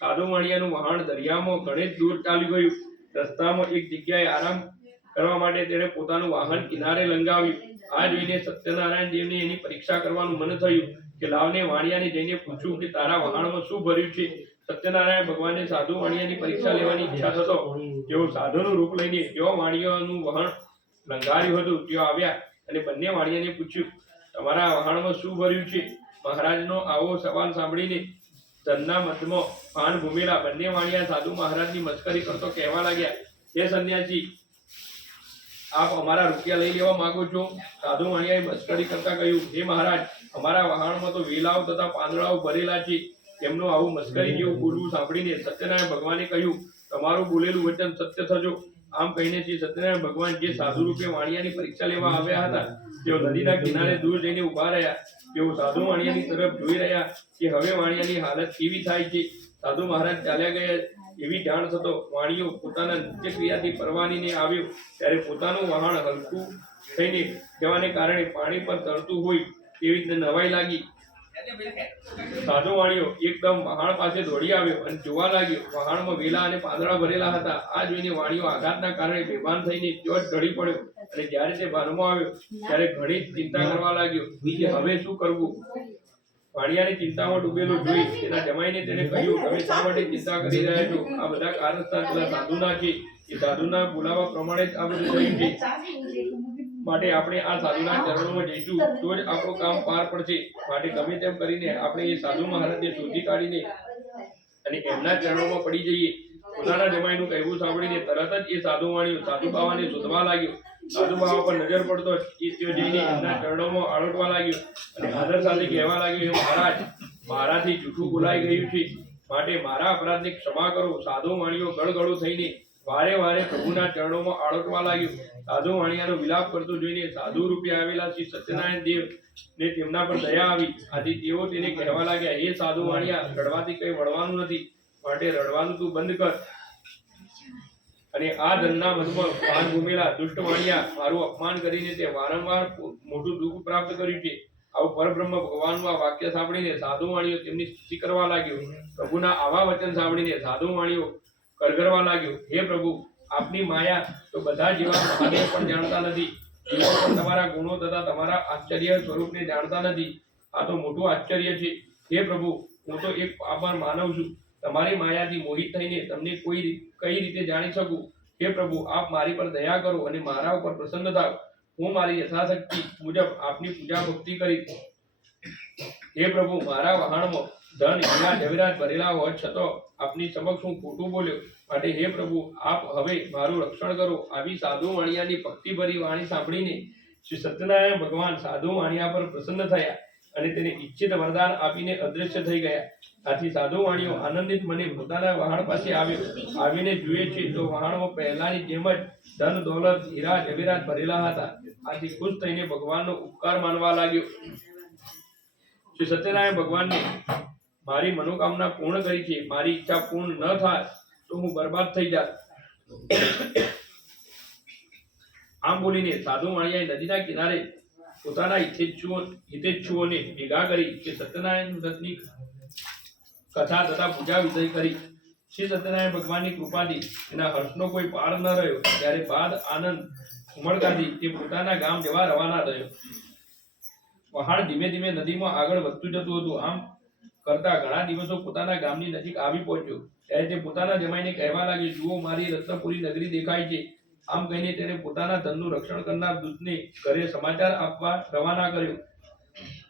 સાધુ વાણિયાનું વહાણ દરિયામાં ઘણે દૂર ચાલી ગયું. રસ્તામાં એક જગ્યાએ આરામ કરવા માટે તેણે પોતાનું વાહન કિનારે લંગાવ્યું. આ જોઈને સત્યનારાયણ દેવને એની પરીક્ષા કરવાનું મન થયું કે લાવને વાણિયાને જઈને પૂછ્યું કે તારા વહાણમાં શું ભર્યું છે. સત્યનારાયણ ભગવાનને સાધુ વાણિયાની પરીક્ષા લેવાની ઈચ્છા થતો તેઓ સાધુનું રૂપ લઈને જેઓ વાણિયાનું વહાણ લંગાર્યું હતું તેઓ આવ્યા અને બંને વાણિયાને પૂછ્યું, તમારા વહાણમાં શું ભર્યું છે. મહારાજનો આવો સવાલ સાંભળીને ધનના મધમાં પાન ભૂમેલા બંને વાણિયા સાધુ મહારાજની મસ્કરી કરતો કહેવા લાગ્યા, હે સંન્યાસી, આપ અમારા રૂપિયા લઈ લેવા માંગો છો. સાધુ વાણિયાએ મસ્કરી કરતા કહ્યું, હે મહારાજ, અમારા વહાણમાં તો વેલાઓ તથા પાંદડાઓ ભરેલા છે. તેમનું આવું મસ્કરી જેવું બોલવું સાંભળીને સત્યનારાયણ ભગવાને કહ્યું, તમારું બોલેલું વચન સત્ય થજો. આમ કહીને શ્રી સત્યનારાયણ ભગવાન જે સાધુ રૂપે વાણિયાની પરીક્ષા લેવા આવ્યા હતા તેઓ નદીના કિનારે દૂર જઈને ઉભા રહ્યા. તેઓ સાધુ વાણિયાની તરફ જોઈ રહ્યા કે હવે વાણિયાની હાલત કેવી થાય છે. સાધુ મહારાજ ચાલ્યા ગયા એવી જાણ થતો વાણિયો પોતાના નિત્ય ક્રિયાથી પરવાનીને આવ્યો ત્યારે પોતાનું વહાણ હલકું થઈને જવાને કારણે પાણી પર તરતું હોય તેવી રીતે નવાઈ લાગી. સાધુ વાણિયો એકદમ વહાણ પાસે દોડી આવ્યો અને જોવા લાગ્યો. વહાણમાં વેલા અને પાંદડા ભરેલા હતા. આ જોઈને વાણિયો આઘાતના કારણે બેભાન થઈને ત્યાં જ ઢળી પડ્યો અને જ્યારે તે ભાનમાં આવ્યો ત્યારે ઘણી ચિંતા કરવા લાગ્યો કે હવે શું કરવું. વાણિયાની ચિંતામાં ડૂબેલો જોઈ તેના જમાઈને તેને કહ્યું, તમે શા માટે ચિંતા કરી રહ્યા છો. આ બધા કારણસ્થાન પેલા સાધુના છે. એ સાધુના બોલાવા પ્રમાણે જ આ બધું થયું છે. માટે આપણે આ સાધુના ચરણોમાં જઈશું તો જ આપણું કામ પાર પડશે. માટે ગમે તેમ કરીને આપણે એ સાધુ મહારાજને શોધી કાઢીને અને એમના ચરણોમાં પડી જઈએ. પોતાના જમાઈનું કહેવું સાંભળીને તરત જ એ સાધુ વાણિયો સાધુ બાવાને શોધવા લાગ્યો. સાધુ બાવા પર નજર પડતો એ ત્યાં જઈને એમના ચરણોમાં આળોટવા લાગ્યો અને આદર સાથે કહેવા લાગ્યો, હે મહારાજ, મારાથી જૂઠું બોલાઈ ગયું છે, માટે મારા અપરાધને ક્ષમા કરો. સાધુ વાણિયો ગળગળો થઈને વારે વારે પ્રભુના ચરણોમાં આળોટવા લાગ્યો. સાધુ વાણિયાનો વિલાપ કરતો જોઈને સાધુ રૂપે આવેલા શ્રી સત્યનારાયણ દેવ ને તેમના પર દયા આવી. આથી તેઓ તેને કહેવા લાગ્યા, હે સાધુ વાણિયા, રડવાથી કઈ વળવાનું નથી, માટે રડવાનું તું બંધ કર. અને આ ધનના મધમાં પાન ભૂમેલા દુષ્ટ વાણિયા મારું અપમાન કરીને તે વારંવાર મોટું દુઃખ પ્રાપ્ત કર્યું છે. આવું પરબ્રહ્મ ભગવાનનું આ વાક્ય સાંભળીને સાધુ વાણિયો તેમની સ્તુતિ કરવા લાગ્યો. પ્રભુના આવા વચન સાંભળીને સાધુ વાણિયો કરગરવા લાગ્યો, હે પ્રભુ, આપની માયા તો બધા જેવા મહાદેવ પણ જાણતા નથી. તેઓ પણ તમારા ગુણો તથા તમારા આશ્ચર્ય સ્વરૂપને જાણતા નથી. આ તો મોટું આશ્ચર્ય છે. હે પ્રભુ, હું તો એક પામર માનવ છું. તમારી માયાથી મોહિત થઈને તમને કઈ રીતે જાણી શકું. હે પ્રભુ, આપ મારી પર દયા કરો અને મારા ઉપર પ્રસન્ન થાઓ. હું મારી યથાશક્તિ મુજબ આપની પૂજા ભક્તિ કરી. હે પ્રભુ, મારા વહાણમાં ધન હીરા જવેરાત ભરેલા હોવા છતાં આપની સમક્ષ હું ખોટું બોલ્યો. માટે હે પ્રભુ, આપ હવે મારું રક્ષણ કરો. આવી સાધુ વાણિયાની ભક્તિભરી વાણી સાંભળીને શ્રી સત્યનારાયણ ભગવાન સાધુ વાણિયા પર પ્રસન્ન થયા અને તેને ઈચ્છિત વરદાન આપીને અદૃશ્ય થઈ ગયા. આથી સાધુ વાણિયો આનંદિત મને પોતાના વહાણ પાસે આવ્યો. આવીને જુએ છે તો વહાણમાં પહેલાની જેમ જ ધન દોલત હીરા જવેરાત ભરેલા હતા. આથી ખુશ થઈને ભગવાનનો ઉપકાર માનવા લાગ્યો. શ્રી સત્યનારાયણ ભગવાનને મારી મનોકામના પૂર્ણ કરી છે. મારી ઈચ્છા પૂર્ણ ન થાય તો હું બરબાદ થઈ જાત. આમ બોલીને સાધુ વાણિયાએ નદીના કિનારે પોતાના હિતેચ્છુઓને ભેગા કરી કે સત્યનારાયણ વ્રતની કથા તથા પૂજા વિધિ કરી. શ્રી સત્યનારાયણ ભગવાનની કૃપાથી એના હર્ષનો કોઈ પાર ન રહ્યો. ત્યારે બાદ આનંદ ઉમળકાથી તે પોતાના ગામ જવા રવાના થયો. વહાણ ધીમે ધીમે નદીમાં આગળ વધતું જતું હતું. આમ કરતા ઘણા દિવસો પોતાના ગામની નજીક આવી પહોંચ્યો ત્યારે તે પોતાના જમાઈને કહેવા લાગ્યો, જુઓ, મારી રત્નપુરી નગરી દેખાય છે. આમ કહીને તેણે પોતાના ધનનું રક્ષણ કરનાર દૂતને ઘરે સમાચાર આપવા રવાના કર્યો.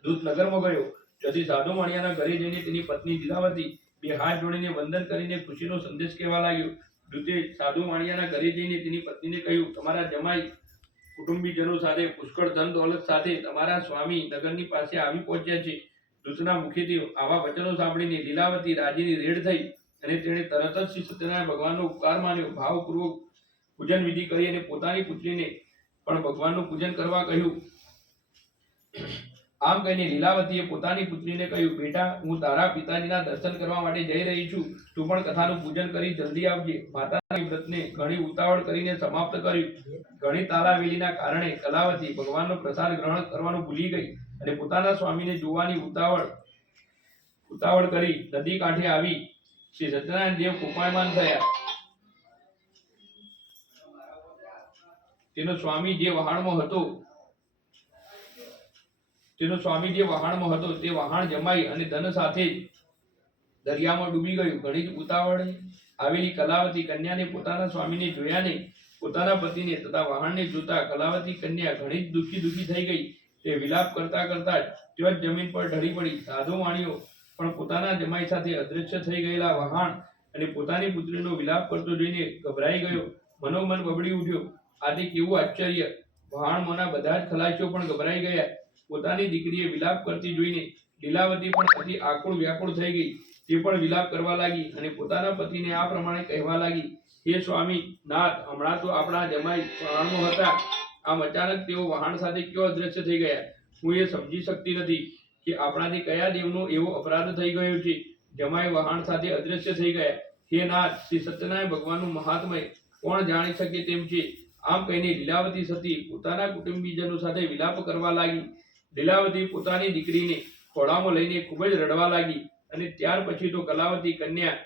દૂત નગરમાં ગયો ત્યાંથી સાધુ વાણિયાના ઘરે જઈને તેની પત્ની લીલાવતી બે હાથ જોડીને વંદન કરીને ખુશીનો સંદેશ કહેવા લાગ્યો. દૂતે સાધુ વાણિયાના ઘરે જઈને તેની પત્નીને કહ્યું, તમારા જમાઈ કુટુંબીજનો સાથે પુષ્કળ ધન દોલત સાથે તમારા સ્વામી નગરની પાસે આવી પહોંચ્યા છે. દૂતના મુખેથી આવા વચનો સાંભળીને લીલાવતી રાજીની રેડ થઈ અને તેણે તરત જ શ્રી સત્યનારાયણ ભગવાનનો ઉપકાર માન્યો. ભાવપૂર્વક પૂજન વિધિ કરી અને પોતાની પુત્રીને પણ ભગવાનનું પૂજન કરવા કહ્યું. આમ કહીને લીલાવતીએ પોતાની પુત્રીને કહ્યું, બેટા, હું તારા પિતાજીના દર્શન કરવા માટે જઈ રહી છું. તું પણ કથાનું પૂજન કરી જલ્દી આવજે. માતાની વ્રતને ઘણી ઉતાવળ કરીને સમાપ્ત કર્યું. ઘણી તાલાવેલીના કારણે કલાવતી ભગવાનનો પ્રસાદ ગ્રહણ કરવાનું ભૂલી ગઈ અને પોતાના સ્વામીને જોવાની ઉતાવળ કરી નદી કાંઠે આવી. શ્રી સત્યનારાયણ દેવ કૃપાયમાન થયા. તેનો સ્વામી જે વહાણમાં હતો તે વહાણ જમાઈ અને ધન સાથે જ દરિયામાં ડૂબી ગયું. ઘણી જ ઉતાવળે આવેલી કલાવતી કન્યાને પોતાના સ્વામીને જોયા નહીં. પોતાના પતિને તથા વહાણને જોતા કલાવતી કન્યા ઘણી જ દુઃખી થઈ ગઈ. તે વિલાપ કરતા કરતા ત્યાં જ જમીન પર ઢળી પડી. સાધુ વાણીઓ પણ પોતાના જમાઈ સાથે અદૃશ્ય થઈ ગયેલા વહાણ અને પોતાની પુત્રીનો વિલાપ કરતો જોઈને ગભરાઈ ગયો. મનોમન બબડી ઉઠ્યો, આ તે કેવું આશ્ચર્ય! વહાણમાંના બધા જ ખલાસીઓ પણ ગભરાઈ ગયા. પોતાની દીકરીએ વિલાપ કરતી જોઈને લીલાવતી પણ અતિ આકુળ વ્યાકુળ થઈ ગઈ. તે પણ વિલાપ કરવા લાગી અને પોતાના પતિને આ પ્રમાણે કહેવા લાગી, હે સ્વામી નાથ, હમણાં તો આપણા જમાઈ વહાણમાં હતા. આમ અચાનક તેઓ વહાણ સાથે ક્યાં અદ્રશ્ય થઈ ગયા? હું એ સમજી શકતી નથી કે આપણાથી કયા દેવનો એવો અપરાધ થઈ ગયો છે. જમાઈ વહાણ સાથે અદ્રશ્ય થઈ ગયા. હે નાથ, શ્રી સત્યનારાયણ ભગવાનનું મહાત્મય કોણ જાણી શકે તેમ છે. આમ કહીને લીલાવતી સતી પોતાના કુટુંબીજનો સાથે વિલાપ કરવા લાગી. લીલાવતી પોતાની દીકરીને ખોળામાં લઈને ખૂબ જ રડવા લાગી અને ત્યાર પછી તો કલાવતી કન્યા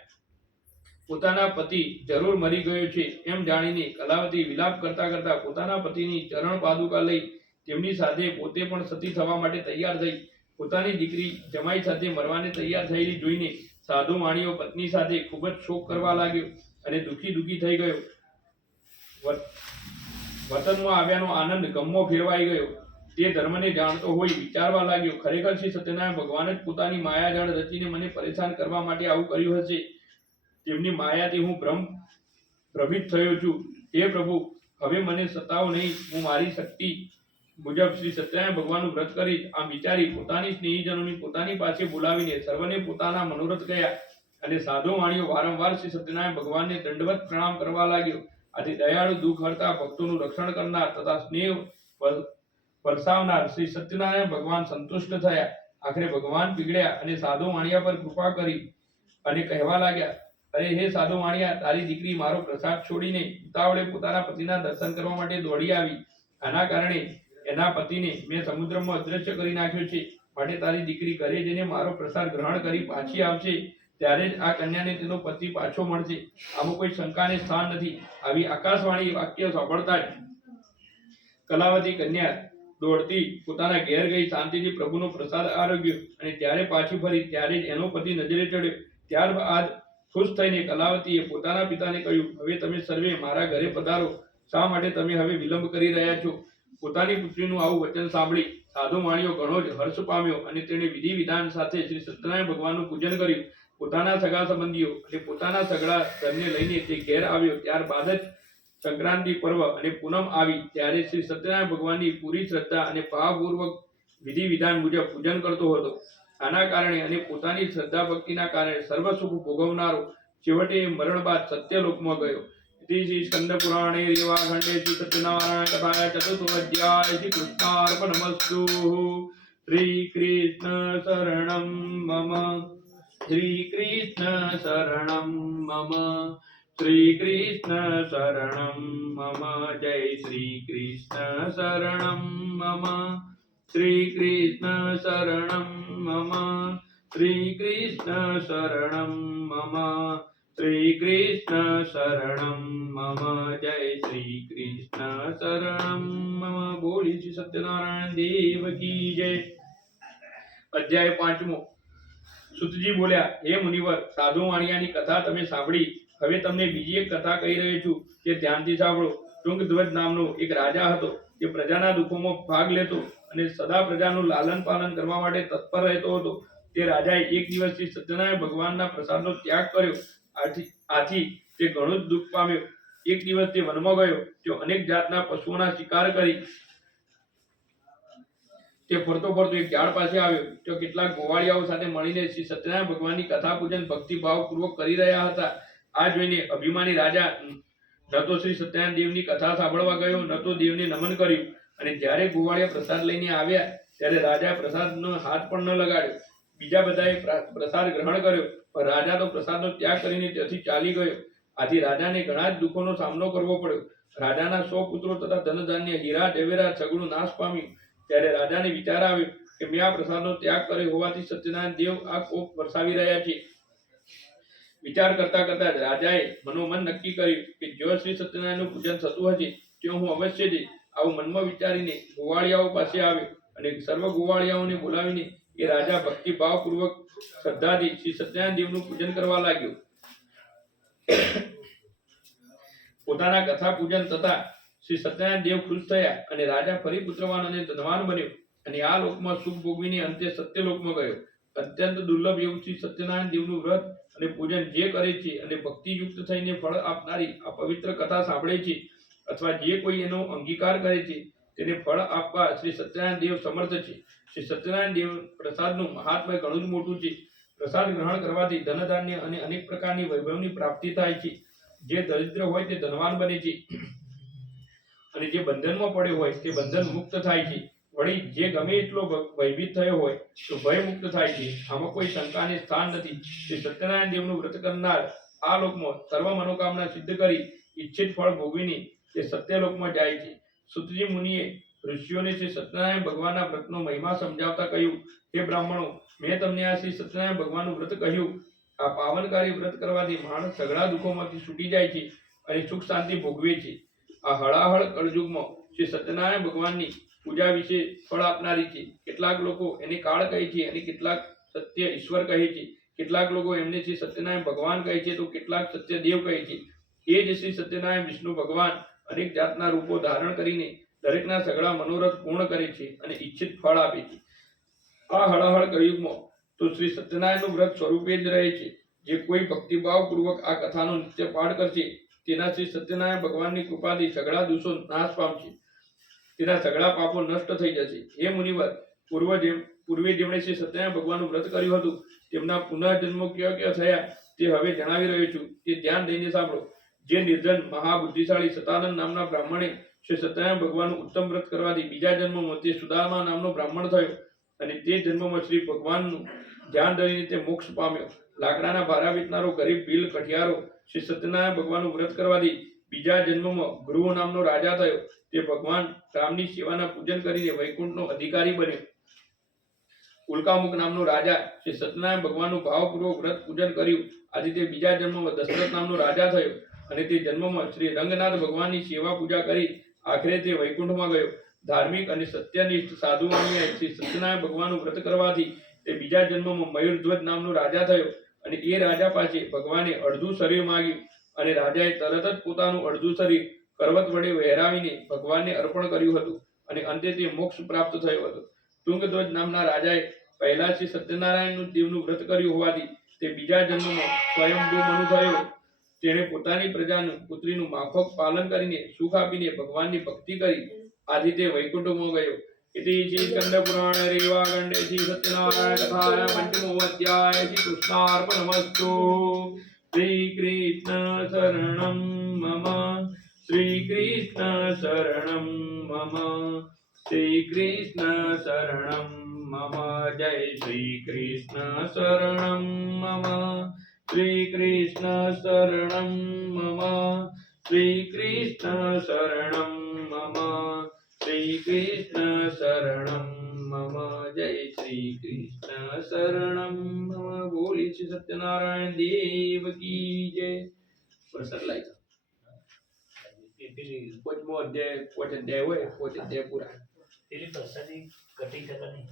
પોતાના પતિ જરૂર મરી ગયો છે એમ જાણીને કલાવતી વિલાપ કરતા કરતા પોતાના પતિની ચરણ પાદુકા લઈ તેમની સાથે પોતે પણ સતી થવા માટે તૈયાર થઈ. પોતાની દીકરી જમાઈ સાથે મરવાને તૈયાર થયેલી જોઈને સાધુ વાણીઓ પત્ની સાથે ખૂબ જ શોક કરવા લાગ્યો અને દુઃખી થઈ ગયો. વતનમાં આવ્યાનો આનંદ ગમમાં ફેરવાઈ ગયો. તે ધર્મને જાણતો હોય વિચારવા લાગ્યો, ખરેખર શ્રી સત્યનારાયણ ભગવાન જ પોતાની માયાજાળ રચીને મને પરેશાન કરવા માટે આવું કર્યું હશે. તેમની માયાથી હું ભ્રમિત થયો છું. હે પ્રભુ, હવે મને સતાવો નહીં. હું મારી શક્તિ મુજબ શ્રી સત્યનારાયણ ભગવાનનું વ્રત કરી. આમ વિચારી પોતાની સ્નેહીજનોને પોતાની પાસે બોલાવીને સર્વને પોતાના મનોરથ ગયા અને સાધુ વાણીઓ વારંવાર શ્રી સત્યનારાયણ ભગવાનને દંડવત પ્રણામ કરવા લાગ્યો. આથી દયાળુ, દુઃખ હરતા, ભક્તોનું રક્ષણ કરનાર તથા સ્નેહ વરસાવનાર શ્રી સત્યનારાયણ ભગવાન સંતુષ્ટ થયા. આખરે ભગવાન પીગળ્યા અને સાધુ વાણિયા પર કૃપા કરી અને કહેવા લાગ્યા, અરે હે સાધુ વાણિયા, તારી દીકરી મારો પ્રસાદ છોડીને ઉતાવળે પોતાના પતિના દર્શન કરવા માટે દોડી આવી. આના કારણે એના પતિને મેં સમુદ્રમાં અદ્રશ્ય કરી નાખ્યો છે. માટે તારી દીકરી ઘરે જઈને મારો પ્રસાદ ગ્રહણ કરી પાછી આવશે ત્યારે જ આ કન્યાને તેનો પતિ પાછો મળશે. આમાં કોઈ શંકાને સ્થાન નથી. આવી આકાશવાણી વાક્ય સાંભળતા જ કલાવતી કન્યા દોડતી પોતાના ઘેર ગઈ. શાંતિથી પ્રભુનો પ્રસાદ આરોગ્યો અને ત્યારે પાછી ફરી ત્યારે જ એનો પતિ નજરે ચડ્યો. ત્યારબાદ ખુશ થઈને કલાવતીએ પોતાના પિતાને કહ્યું, હવે તમે સર્વે મારા ઘરે પધારો. શા માટે તમે હવે વિલંબ કરી રહ્યા છો? પોતાની પુત્રીનું આવું વચન સાંભળી સાધુ વાણીઓ ઘણો જ હર્ષ પામ્યો અને તેણે વિધિ વિધાન સાથે શ્રી સત્યનારાયણ ભગવાનનું પૂજન કર્યું. પોતાના સગા સંબંધીઓ અને પોતાના સગડા ધનને લઈને તે ઘેર આવ્યો. ત્યારબાદ જ સંક્રાંતિ પર્વ અને પૂનમ આવી ત્યારે શ્રી સત્યનારાયણ ભગવાનની પૂરી શ્રદ્ધા અને ભાવપૂર્વક વિધિ વિધાન મુજબ પૂજન કરતો હતો. આના કારણે અને પોતાની શ્રદ્ધા ભક્તિના કારણે સર્વ સુખ ભોગવનારો છેવટે મરણ બાદ સત્યલોકમાં ગયો. શ્રી સ્કંદ પુરાણે રેવાખંડે શ્રી સત્યનારાયણ કથાયા ચતુર્થો અધ્યાય. શ્રી કૃષ્ણાર્પણમસ્તુ. શ્રી કૃષ્ણ શરણમ મમ. શ્રી કૃષ્ણ શરણમ મમ. શ્રી કૃષ્ણ શરણમ મમ. જય શ્રી કૃષ્ણ શરણમ મમ. શ્રી કૃષ્ણ શરણમ મમ. શ્રી કૃષ્ણ શરણમ મમ. શ્રી કૃષ્ણ શરણમ મમ. જય શ્રી કૃષ્ણ શરણમ મમ. બોલી શ્રી સત્યનારાયણ દેવ કી જય. અધ્યાય 5. સુતજી બોલ્યા, હે મુનિવર, સાધુ વાણિયાની કથા તમે સાંભળી. હવે તમને બીજી એક કથા કહી રહ્યો છું, તે ધ્યાનથી સાંભળો. તુંગધ્વજ નામનો એક રાજા હતો. તે પ્રજાના દુઃખોમાં ભાગ લેતો અને સદા પ્રજાનું લાલન પાલન કરવા માટે તત્પર રહેતો હતો. તે રાજાએ એક દિવસથી સત્યનારાયણ ભગવાનના પ્રસાદનો ત્યાગ કર્યો. આથી તે ઘણું જ દુઃખ પામ્યો. એક દિવસ તે વનમાં ગયો. તે અનેક જાતના પશુઓના શિકાર કરી તે ફરતો ફરતો એક ઝાડ પાસે આવ્યો. તો કેટલાક ગોવાળિયાઓ સાથે મળીને શ્રી સત્યનારાયણ ભગવાનની કથા પૂજન ભક્તિભાવપૂર્વક કરી રહ્યા હતા. આ જોઈને અભિમાની રાજા ન તો શ્રી સત્યનારાયણ દેવની કથા સાંભળવા ગયો, ન તો દેવને નમન કર્યું. અને જ્યારે ગોવાળિયા પ્રસાદ લઈને આવ્યા ત્યારે રાજા પ્રસાદનો હાથ પણ ન લગાડ્યો. બીજા બધાએ પ્રસાદ ગ્રહણ કર્યો, પણ રાજા તો પ્રસાદનો ત્યાગ કરીને ત્યાંથી ચાલી ગયો. આથી રાજાને ઘણા જ દુઃખોનો સામનો કરવો પડ્યો. રાજાના 100 પુત્રો તથા ધનધાન્ય, હીરા ઝવેરાત સગળું નાશ પામ્યું. ત્યારે રાજાને વિચાર આવ્યો કે મેં આ પ્રસાદનો ત્યાગ કર્યો હોવાથી સત્યનારાયણ દેવ આ કોપ વરસાવી રહ્યા છે. વિચાર કરતા કરતા જ રાજાએ મનોમન નક્કી કર્યું કે જો શ્રી સત્યનારાયણનું પૂજન થતું હશે તો હું અવશ્ય જ આવું મનમાં વિચારીને ગોવાળિયાઓ પાસે આવ્યો અને સર્વ ગોવાળિયાઓને બોલાવીને એ રાજા ભક્તિભાવપૂર્વક શ્રદ્ધાથી શ્રી સત્યનારાયણ દેવનું પૂજન કરવા લાગ્યો. પોતાના કથા પૂજન થતા શ્રી સત્યનારાયણ દેવ ખુશ થયા અને રાજા ફરી પુત્રવાન અને ધનવાન બન્યો અને આ લોકમાં સુખ ભોગવીને અંતે સત્યલોકમાં ગયો. અત્યંત દુર્લભ એવું શ્રી સત્યનારાયણ દેવનું વ્રત અને પૂજન જે કરે છે અને ભક્તિયુક્ત થઈને ફળ આપનારી આ પવિત્ર કથા સાંભળે છે અથવા જે કોઈ એનો અંગીકાર કરે છે તેને ફળ આપવા શ્રી સત્યનારાયણ દેવ સમર્થ છે. શ્રી સત્યનારાયણ દેવ પ્રસાદનું મહાત્મ્ય ઘણું જ મોટું છે. પ્રસાદ ગ્રહણ કરવાથી ધનધાન્ય અને અનેક પ્રકારની વૈભવની પ્રાપ્તિ થાય છે. જે દરિદ્ર હોય તે ધનવાન બને છે અને જે બંધનમાં પડ્યો હોય તે બંધન મુક્ત થાય છે. વળી જે ગમે એટલો ભયભીત થયો હોય તો ભય મુક્ત થાય છે. આમાં કોઈ શંકાને સ્થાન નથી. શ્રી સત્યનારાયણ દેવનું વ્રત કરનાર આ લોકમાં સર્વ મનોકામના સિદ્ધ કરી ઈચ્છિત ફળ ભોગવીને તે સત્યલોકમાં જાય છે. સુતજી મુનિએ ઋષિઓને શ્રી સત્યનારાયણ ભગવાનના વ્રતનો મહિમા સમજાવતા કહ્યું, હે બ્રાહ્મણો, મેં તમને આ શ્રી સત્યનારાયણ ભગવાનનું વ્રત કહ્યું. આ પાવનકારી વ્રત કરવાથી માણસ સઘળા દુઃખોમાંથી છૂટી જાય છે અને સુખ શાંતિ ભોગવે છે. આ હળાહળ કળયુગમાં શ્રી સત્યનારાયણ ભગવાનની પૂજા વિશે ફળ આપનારી છે. કેટલાક લોકો એને કાળ કહે છે અને કેટલાક સત્ય ઈશ્વર કહે છે. કેટલાક લોકો એમને શ્રી સત્યનારાયણ ભગવાન કહે છે તો કેટલાક સત્યદેવ કહે છે. એ જ શ્રી સત્યનારાયણ વિષ્ણુ ભગવાન અનેક જાતના રૂપો ધારણ કરીને દરેકના સઘળા મનોરથ પૂર્ણ કરે છે અને ઈચ્છિત ફળ આપે છે. આ હળાહળ કળયુગમાં તો શ્રી સત્યનારાયણનું વ્રત સ્વરૂપે જ રહે છે. જે કોઈ ભક્તિભાવપૂર્વક આ કથાનો નિત્ય પાઠ કરશે તેના શ્રી સત્યનારાયણ ભગવાનની કૃપાથી સઘળા દોષો નાશ પામશે. તેના સઘળા પાપો નષ્ટ થઈ જશે. હે મુનિવર, પૂર્વે જેમણે શ્રી સત્યનારાયણ ભગવાનનું વ્રત કર્યું હતું તેમના પુનર્જન્મો કયા કયા થયા તે હવે જણાવી રહ્યો છું. તે ધ્યાન દઈને સાંભળો. જે નિર્જન મહાબુદ્ધિશાળી સતાનંદ નામના બ્રાહ્મણે શ્રી સત્યનારાયણ ભગવાનનું ઉત્તમ વ્રત કરવાથી બીજા જન્મમાં તે સુદામા નામનો બ્રાહ્મણ થયો અને તે જન્મમાં શ્રી ભગવાનનું ધ્યાન ધરીને તે મોક્ષ પામ્યો. લાકડાના ભારા વેચનારો ગરીબ ભીલ કઠિયારો શ્રી સત્યનારાયણ ભગવાનનું વ્રત કરવાથી બીજા જન્મમાં ગૃહ નામનો રાજા થયો. તે ભગવાન રામની સેવાના પૂજન કરીને વૈકુંઠનો અધિકારી બન્યો. ઉલ્કામુખ નામનો રાજા શ્રી સત્યનારાયણ ભગવાનનું ભાવપૂર્વક વ્રત પૂજન કર્યું. આથી તે બીજા જન્મમાં દશરથ નામનો રાજા થયો અને તે જન્મમાં શ્રી રંગનાથ ભગવાનની સેવા પૂજા કરી આખરે તે વૈકુંઠમાં ગયો. ધાર્મિક અને સત્યનિષ્ઠ સાધુઓને શ્રી સત્યનારાયણ ભગવાનનું વ્રત કરવાથી તે બીજા જન્મમાં મયુરધ્વજ નામનો રાજા થયો અને એ રાજા પાસે ભગવાને અડધું શરીર માંગ્યું અને રાજાએ તરત જ પોતાનું અડધું શરીર પર્વત વડે વહેરાવીને ભગવાનને અર્પણ કર્યું હતું અને અંતે તે મોક્ષ પ્રાપ્ત થયો હતો. તુંગધ્વજ નામના રાજાએ પહેલા શ્રી સત્યનારાયણ દેવનું વ્રત કર્યું હોવાથી તે બીજા જન્મમાં સ્વયંભૂ મનુ થયો. તેણે પોતાની પ્રજાનું પુત્રીનું માફક પાલન કરીને સુખ આપીને ભગવાનની ભક્તિ કરી. આથી તે વૈકુંઠમાં ગયો. इति स्कंद पुराण रेवाखंडे श्री सत्यनारायण कथाया पंचमो अध्याय श्री कृष्णार्पणमस्तु. श्री कृष्ण शरणं मम, श्री कृष्ण शरणं मम, श्री कृष्ण शरणं मम. जय श्री कृष्ण शरणं मम, श्री कृष्ण शरणं मम, श्री कृष्ण शरणं मम, श्री कृष्ण शरणं मम. जय श्री कृष्ण शरणं मम. बोली श्री सत्यनारायण देव की जय. प्रसाद लायचा પેલી પોચમો અધ્યાય હોય પોચ અધ્યાય પૂરા. પેલી પ્રસાદી કટિંગ કરતા નહીં.